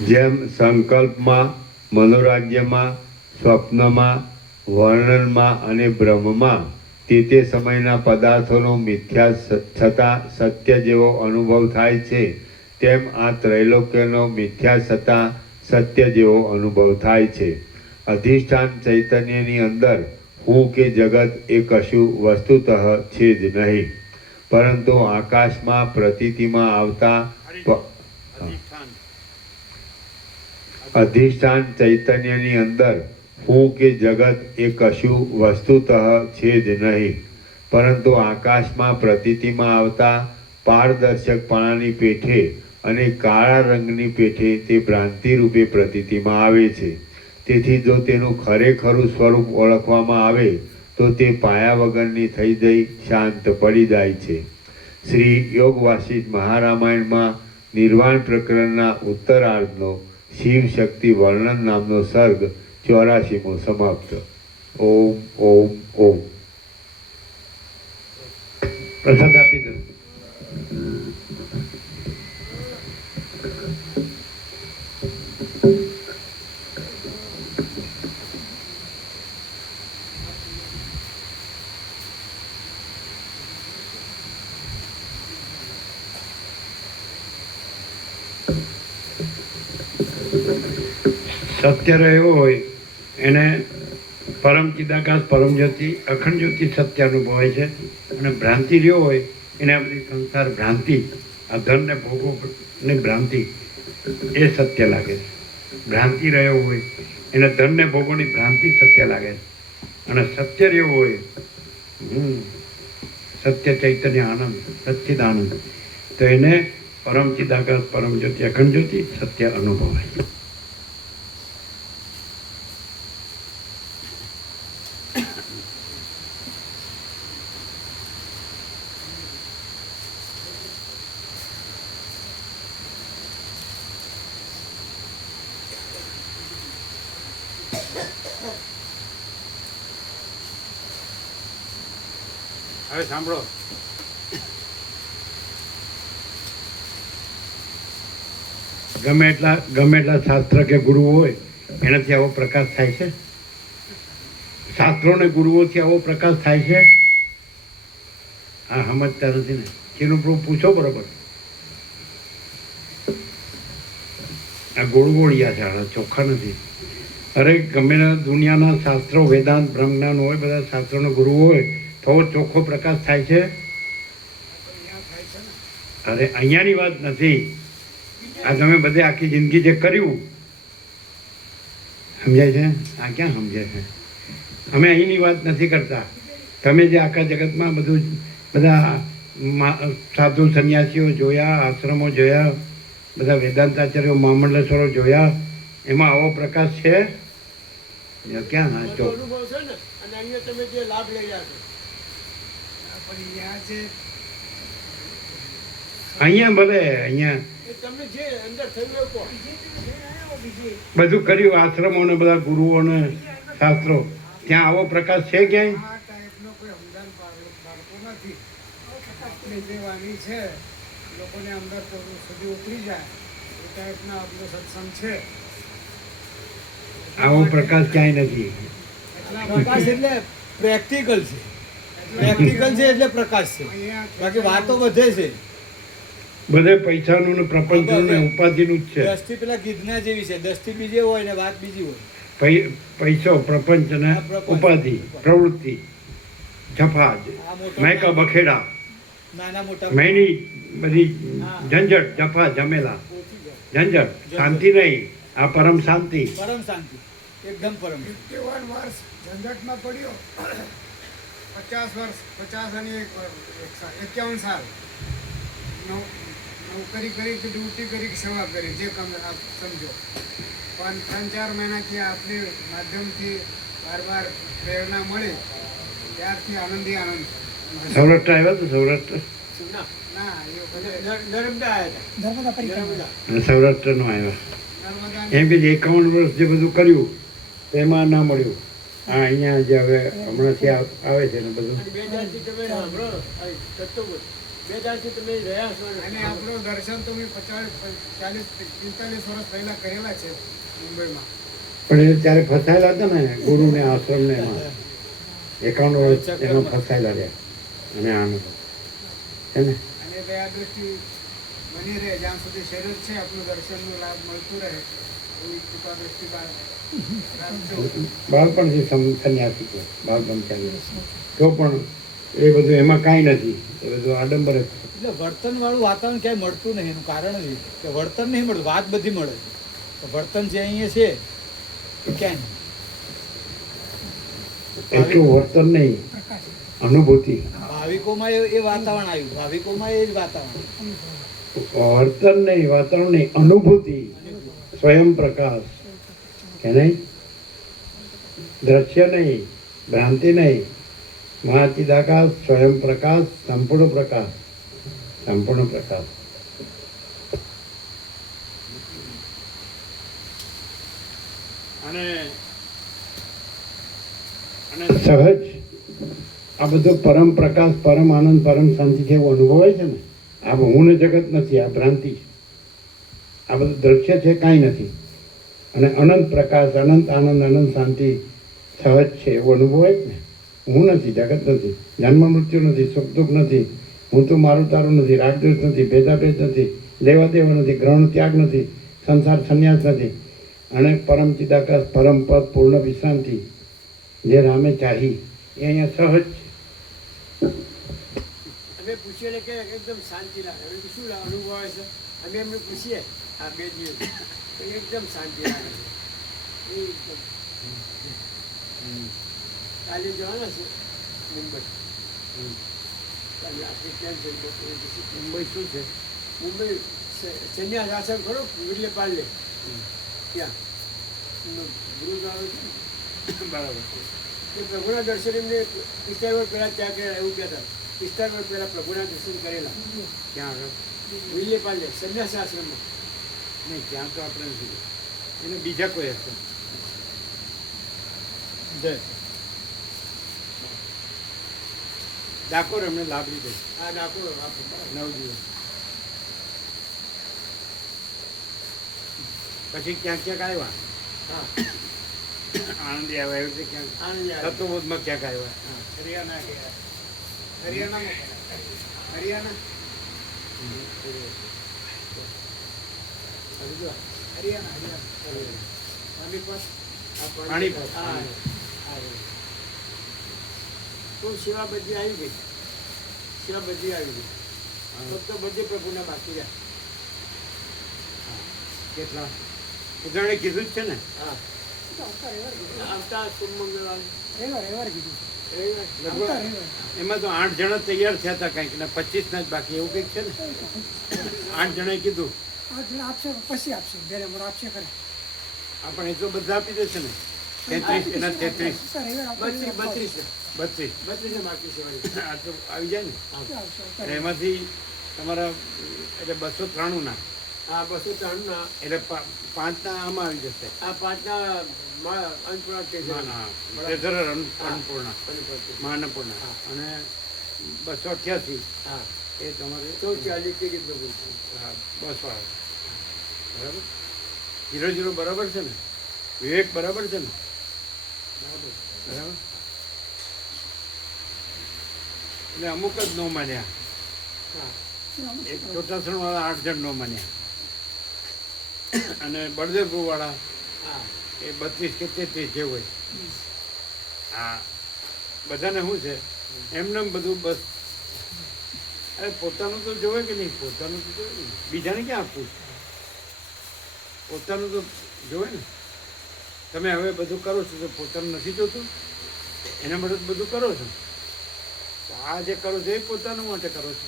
જેમ સંકલ્પમાં, મનોરાજ્યમાં, સ્વપ્નમાં, વર્ણનમાં અને બ્રહ્મમાં તે સમયના પદાર્થોનો મિથ્યા છતાં સત્ય જેવો અનુભવ થાય છે તેમ આ ત્રૈલોક્યનો મિથ્યા છતાં સત્ય જેવો અનુભવ થાય છે. અધિષ્ઠાન ચૈતન્યની અંદર હું કે જગત એ કશું વસ્તુતઃ છે જ નહીં, પરંતુ આકાશમાં પ્રતીતિમાં આવતા અધિષ્ઠાન ચૈતન્યની અંદર હું કે જગત એ કશું વસ્તુતઃ છે જ નહીં, પરંતુ આકાશમાં પ્રતીતિમાં આવતા પારદર્શકપણાની પેઠે અને કાળા રંગની પેઠે તે ભ્રાંતિ રૂપે પ્રતીતિમાં આવે છે. તેથી જો તેનું ખરેખરું સ્વરૂપ ઓળખવામાં આવે તો તે પાયા વગરની થઈ જઈ શાંત પડી જાય છે. શ્રી યોગ વાસિષ્ઠ મહારામાયણમાં નિર્વાણ પ્રકરણના ઉત્તરાર્ધનો શિવ શક્તિ વર્ણન નામનો સર્ગ 84મો સમાપ્ત. ઓમ ઓમ ઓમ. પ્રસાદ આપી દો. સત્ય રહ્યો હોય એને પરમ ચિદાકાશ, પરમ જ્યોતિ, અખંડ જ્યોતિ સત્ય અનુભવાય છે. અને ભ્રાંતિ રહ્યો હોય એને આ બધી સંસાર ભ્રાંતિ, આ ધન ને ભોગો ને ભ્રાંતિ એ સત્ય લાગે છે. ભ્રાંતિ રહ્યો હોય એને ધન ને ભોગોની ભ્રાંતિ સત્ય લાગે છે. અને સત્ય રહ્યો હોય સત્ય ચૈતન્ય આનંદ, સચ્ચિદાનંદ, તો એને પરમ ચિદાકાશ, પરમ જ્યોતિ, અખંડ જ્યોતિ સત્ય અનુભવાય. હવે સાંભળો, ગમે એટલા શાસ્ત્ર કે ગુરુઓ હોય એનાથી આવો પ્રકાશ થાય છે. શાસ્ત્રો ને ગુરુઓથી આવો પ્રકાશ થાય છે. હા, સમજતા નથી ને. એનું પૂછો બરોબર. આ ગોળગોળિયા છે, આ ચોખ્ખા નથી. અરે ગમે દુનિયાના શાસ્ત્રો, વેદાંત, બ્રહ્મજ્ઞાન હોય, બધા શાસ્ત્રોના ગુરુ હોય તો ચોખ્ખો પ્રકાશ થાય છે. અરે અહીંયાની વાત નથી. આ તમે બધે આખી જિંદગી જે કર્યું સમજાય છે? આ ક્યાં સમજે છે? અમે અહીંની વાત નથી કરતા. તમે જે આખા જગતમાં બધું બધા સાધુ સંન્યાસીઓ જોયા, આશ્રમો જોયા, બધા વેદાંતાચાર્યો, મહામંડલેશ્વરો જોયા, એમાં આવો પ્રકાશ છે ક્યાં? ના ચો અહીંયા ભલે અહીંયા બધું કર્યું, આશ્રમો ને બધા ગુરુઓ ને શાસ્ત્રો, ત્યાં આવો પ્રકાશ છે ક્યાંય? આવો પ્રકાશ ક્યાંય નથી. પ્રકાશ એટલે પ્રેક્ટિકલ છે. પ્રેક્ટિકલ છે એટલે પ્રકાશ છે. બાકી વાતો બધે છે, બધે પૈસાનું ને પ્રપંચનું ને ઉપાધિનું જ છે. દસથી પેલા ગીધના જેવી છે, દસથી બીજી હોય ને વાત બીજી હોય. પૈસો, પ્રપંચ ને ઉપાધિ, પ્રવૃત્તિ, જફા, મહેકા બખેડા, નાના મોટા મહેની બધી ઝંઝટ, જફા, જમેલા, ઝંઝટ, શાંતિ નહીં. આ પરમ શાંતિ, પરમ શાંતિ, એકદમ પરમ. 51 વર્ષ ઝંઝટમાં પડ્યો, 50 વર્ષ, 50 અને 51 સાલ નોકરી કરી કે ડ્યુટી કરી કે સેવા કરી, જે તમે આપ સમજો. પણ 3-4 મહિનાથી આપને માધ્યમથી બાર પ્રેરણા મળી ત્યારથી આનંદી આનંદ છે. સૌરાષ્ટ્ર આવ્યા તો સૌરાષ્ટ્ર ના, ના એ વખતે નર્મદા આવ્યા નર્મદા હતા. પરિક્રમા. નર્મદા. અને સૌરાષ્ટ્રનો આવ્યા નર્મદા એમ કે 51 વર્ષ જે બધું કર્યું એમાં ના મળ્યું. આ અહીંયા જે હવે હમણાંથી આવે છે ને બધું અને 2000 થી તમે સાંભળો, આ સત્તો બોલ. 2000 થી તમે રહ્યા છો અને આપણું દર્શન તો મેં 40 45 વર્ષ પહેલા કરેલા છે મુંબઈમાં. પણ એ ત્યારે ફસાયેલા હતા ને ગુરુને આશ્રમને એમાં 51 વર્ષ એમાં ફસાયેલા રહ્યા અને આનું છે ને અને દયા દ્રષ્ટિ બની રહે જ્યાં સુધી શરીર છે આપણું દર્શનનો લાભ મળતું રહે એવી કૃપા દ્રષ્ટિ રાખજો. બાળપણથી સંન્યાસી છે બાળપણથી તો પણ એ બધું એમાં કાંઈ નથી એ બધું આડંબર જ છે. એટલે વર્તન વાળું વાતાવરણ ક્યાંય મળતું નહીં. એનું કારણ જ એ કે વર્તન નહીં મળતું, વાત બધી મળે છે. તો વર્તન જે અહીંયા છે એ ક્યાંય નહીં. એટલું વર્તન નહીં, પ્રકાશ. અનુભૂતિ. ભાવિકોમાં એ વાતાવરણ આવ્યું, ભાવિકોમાં એ જ વાતાવરણ. વર્તન નહીં, વાતાવરણ નહીં, અનુભૂતિ, સ્વયં પ્રકાશ કે નહીં, દ્રશ્ય નહીં, ભ્રાંતિ નહીં, મહાચિદાકાશ, સ્વયં પ્રકાશ, સંપૂર્ણ પ્રકાશ, સંપૂર્ણ પ્રકાશ. અને સહજ આ બધો પરમ પ્રકાશ, પરમ આનંદ, પરમ શાંતિ છે એવું અનુભવાય છે ને. આ હું ને જગત નથી, આ ભ્રાંતિ છે. આ બધું દ્રશ્ય છે, કાંઈ નથી. અને અનંત પ્રકાશ, અનંત આનંદ, અનંત શાંતિ સહજ છે એવું અનુભવાય જ ને. હું નથી, જગત નથી, જન્મ મૃત્યુ નથી, સુખ દુઃખ નથી, હું તો મારું તારું નથી, રાગદ્વેષ નથી, ભેદાભેદ નથી, લેવા દેવા નથી, ગ્રહણ ત્યાગ નથી, સંસાર સંન્યાસ નથી. અને પરમ ચિદાકાશ, પરમ પદ, પૂર્ણ વિશ્રાંતિ જે રામે ચાહી એ અહીંયા સહજ છે. અમે પૂછીએ ને કે એકદમ શાંતિ લાગે. અમે શું અનુભવ આવે છે? અમે એમને પૂછીએ આ 2 દિવસ તો એકદમ શાંતિ લાગે છે. એકદમ. કાલે જવાના છે મુંબઈ. કાલે આપણે ક્યાં છે? મુંબઈ શું છે? મુંબઈ સંન્યાસ આશ્રમ ખરો વિરલે પાર્લે ત્યાં ગુરુદ્વારો છે. બરાબર. એ પ્રભુના દર્શન એમને 45 વર્ષ પહેલાં ત્યાં કરેલા એવું કહેતા. 45 વર્ષ પહેલાં પ્રભુના દર્શન કરેલા ક્યાં આગળ? વિરલે પાર્લે સંન્યાસ આશ્રમમાં. નહીં, ત્યાં તો આપણે નથી. એને બીજા કોઈ હશે. જય. ડાકોર એમણે લાભ લીધો આ ડાકોર આપણે 9 દિવસ. પછી ક્યાંક ક્યાંક આવ્યા, હા આણંદી આવ્યા, એવી રીતે ક્યાંક આનંદ આવે. તત્વબોધમાં ક્યાંક આવ્યા. હરિયાણા ગયા. હરિયાણામાં હરિયાણા હરિયાણા પાણીપત. પાણીપત. હા તો સેવા બધી આવી ગઈ. સેવા બધી આવી ગઈ. ફક્ત બધે પ્રભુના બાકી રહ્યા. કેટલા ઉદાહરણે કીધું જ છે ને. હા આવતા રવિવારે કીધું. આવતા સોમ મંગળવાર રવિવારે કીધું. રવિવાર. આવતા રવિવારે. એમાં તો 8 જણા તૈયાર થયા હતા કંઈક ને 25 ના જ બાકી એવું કંઈક છે ને. 8 જણાએ કીધું આ જણા આપશે પછી આપશે બેને મોડ આપશે ખરે. આપણે એ તો બધા આપી દેશે ને. 33 એના 33 આવતા રવિવારે આવતા રવિવારે 32 32 32 બાકી છે વળી. આ તો આવી જાય ને. આવશે, આવશે. અને એમાંથી તમારા એટલે 293 ના આ 203 ના એટલે 5 ના આમાં આવી જશે. આ 5 ના અન્નપૂર્ણા ના, ના, ટ્રેઝરર અન્નપૂર્ણા, મહાન્નપૂર્ણા. અને 288 હા એ તમારે 140 કેજી પ્રભુ. બસ વાળા. બરાબર. 00 બરાબર છે ને. વિવેક બરાબર છે ને. બરાબર. એટલે અમુક જ ન માન્યા. હા એક ચોટાસણ વાળા 8 જણ ન માન્યા. અને બળદેવપુર વાળા હા એ 32 કે 33 જે હોય. હા બધાને શું છે એમને એમ બધું બસ. અરે પોતાનું તો જોવે કે નહીં, પોતાનું તો જોવે ને. બીજાને ક્યાં આપવું? પોતાનું તો જોવે ને. તમે હવે બધું કરો છો તો પોતાનું નથી જોતું, એના માટે તો બધું કરો છો. તો આ જે કરો છો એ પોતાનું માટે કરો છો.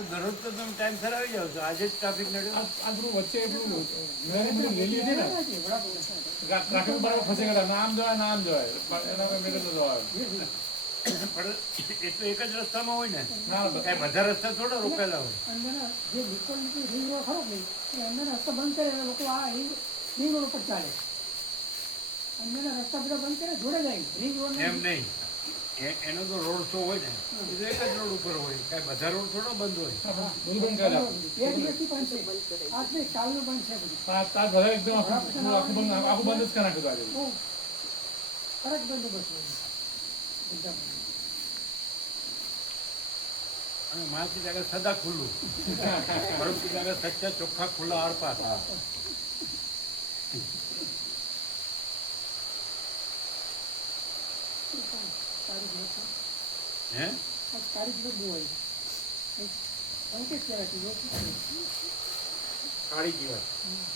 તો દરરોજ તો તમે ટાઈમ સર આવી જાવ છો, આજે જ ટ્રાફિક નડ્યો. આ બધું વચ્ચે એટલું બધી રેલી હતી ને ટ્રાફિક બરાબર ફસી ગયા ના આમ જવાય ના આમ જવાય પણ એના મેં કીધું જવાય પણ એ તો એક જ રસ્તામાં હોય ને, ના કાંઈ બધા રસ્તા થોડા રોકાયેલા હોય. અંદરના જે લિક્વિડ રિંગ રોડ ખરો કે નહીં, એ અંદરના રસ્તા બંધ કરે એટલે લોકો આ રિંગ રોડ ઉપર ચાલે. અંદરના રસ્તા બધા બંધ કરે જોડે જાય રિંગ રોડ એમ નહીં, એનો તો રોડ શો હોય ને એ તો એક જ રોડ ઉપર હોય, કાંઈ બધા રોડ થોડો બંધ હોય. બધું બંધ કરેલા બે દિવસથી બંધ છે, આજ નહીં કાલનું બંધ છે બધું. તાર બધા એકદમ આખું બંધ જ કરી નાખ્યું આજે બહુ કડક બંદોબસ્ત હોય બધા બંધ. અને માછી જગ્યા સદા ખુલ્લું, પરંતુ જગ્યા સચ્ચા ચોખ્ખા ખુલ્લા આરપાર. તારીખ નથી. હે આજ તારીખ બહુ હોય સંકેત કહેવાય કે લોકો કાળી જીવાત,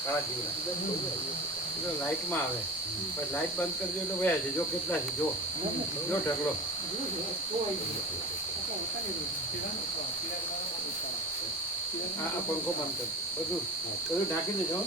કાળા જીવાત લાઇટમાં આવે, પણ લાઇટ બંધ કરી દો એટલે વયા છે. જો કેટલા છે, જો જો ઢગલો. આ પંખો બંધ કર, બધું ઢાંકી દેજો.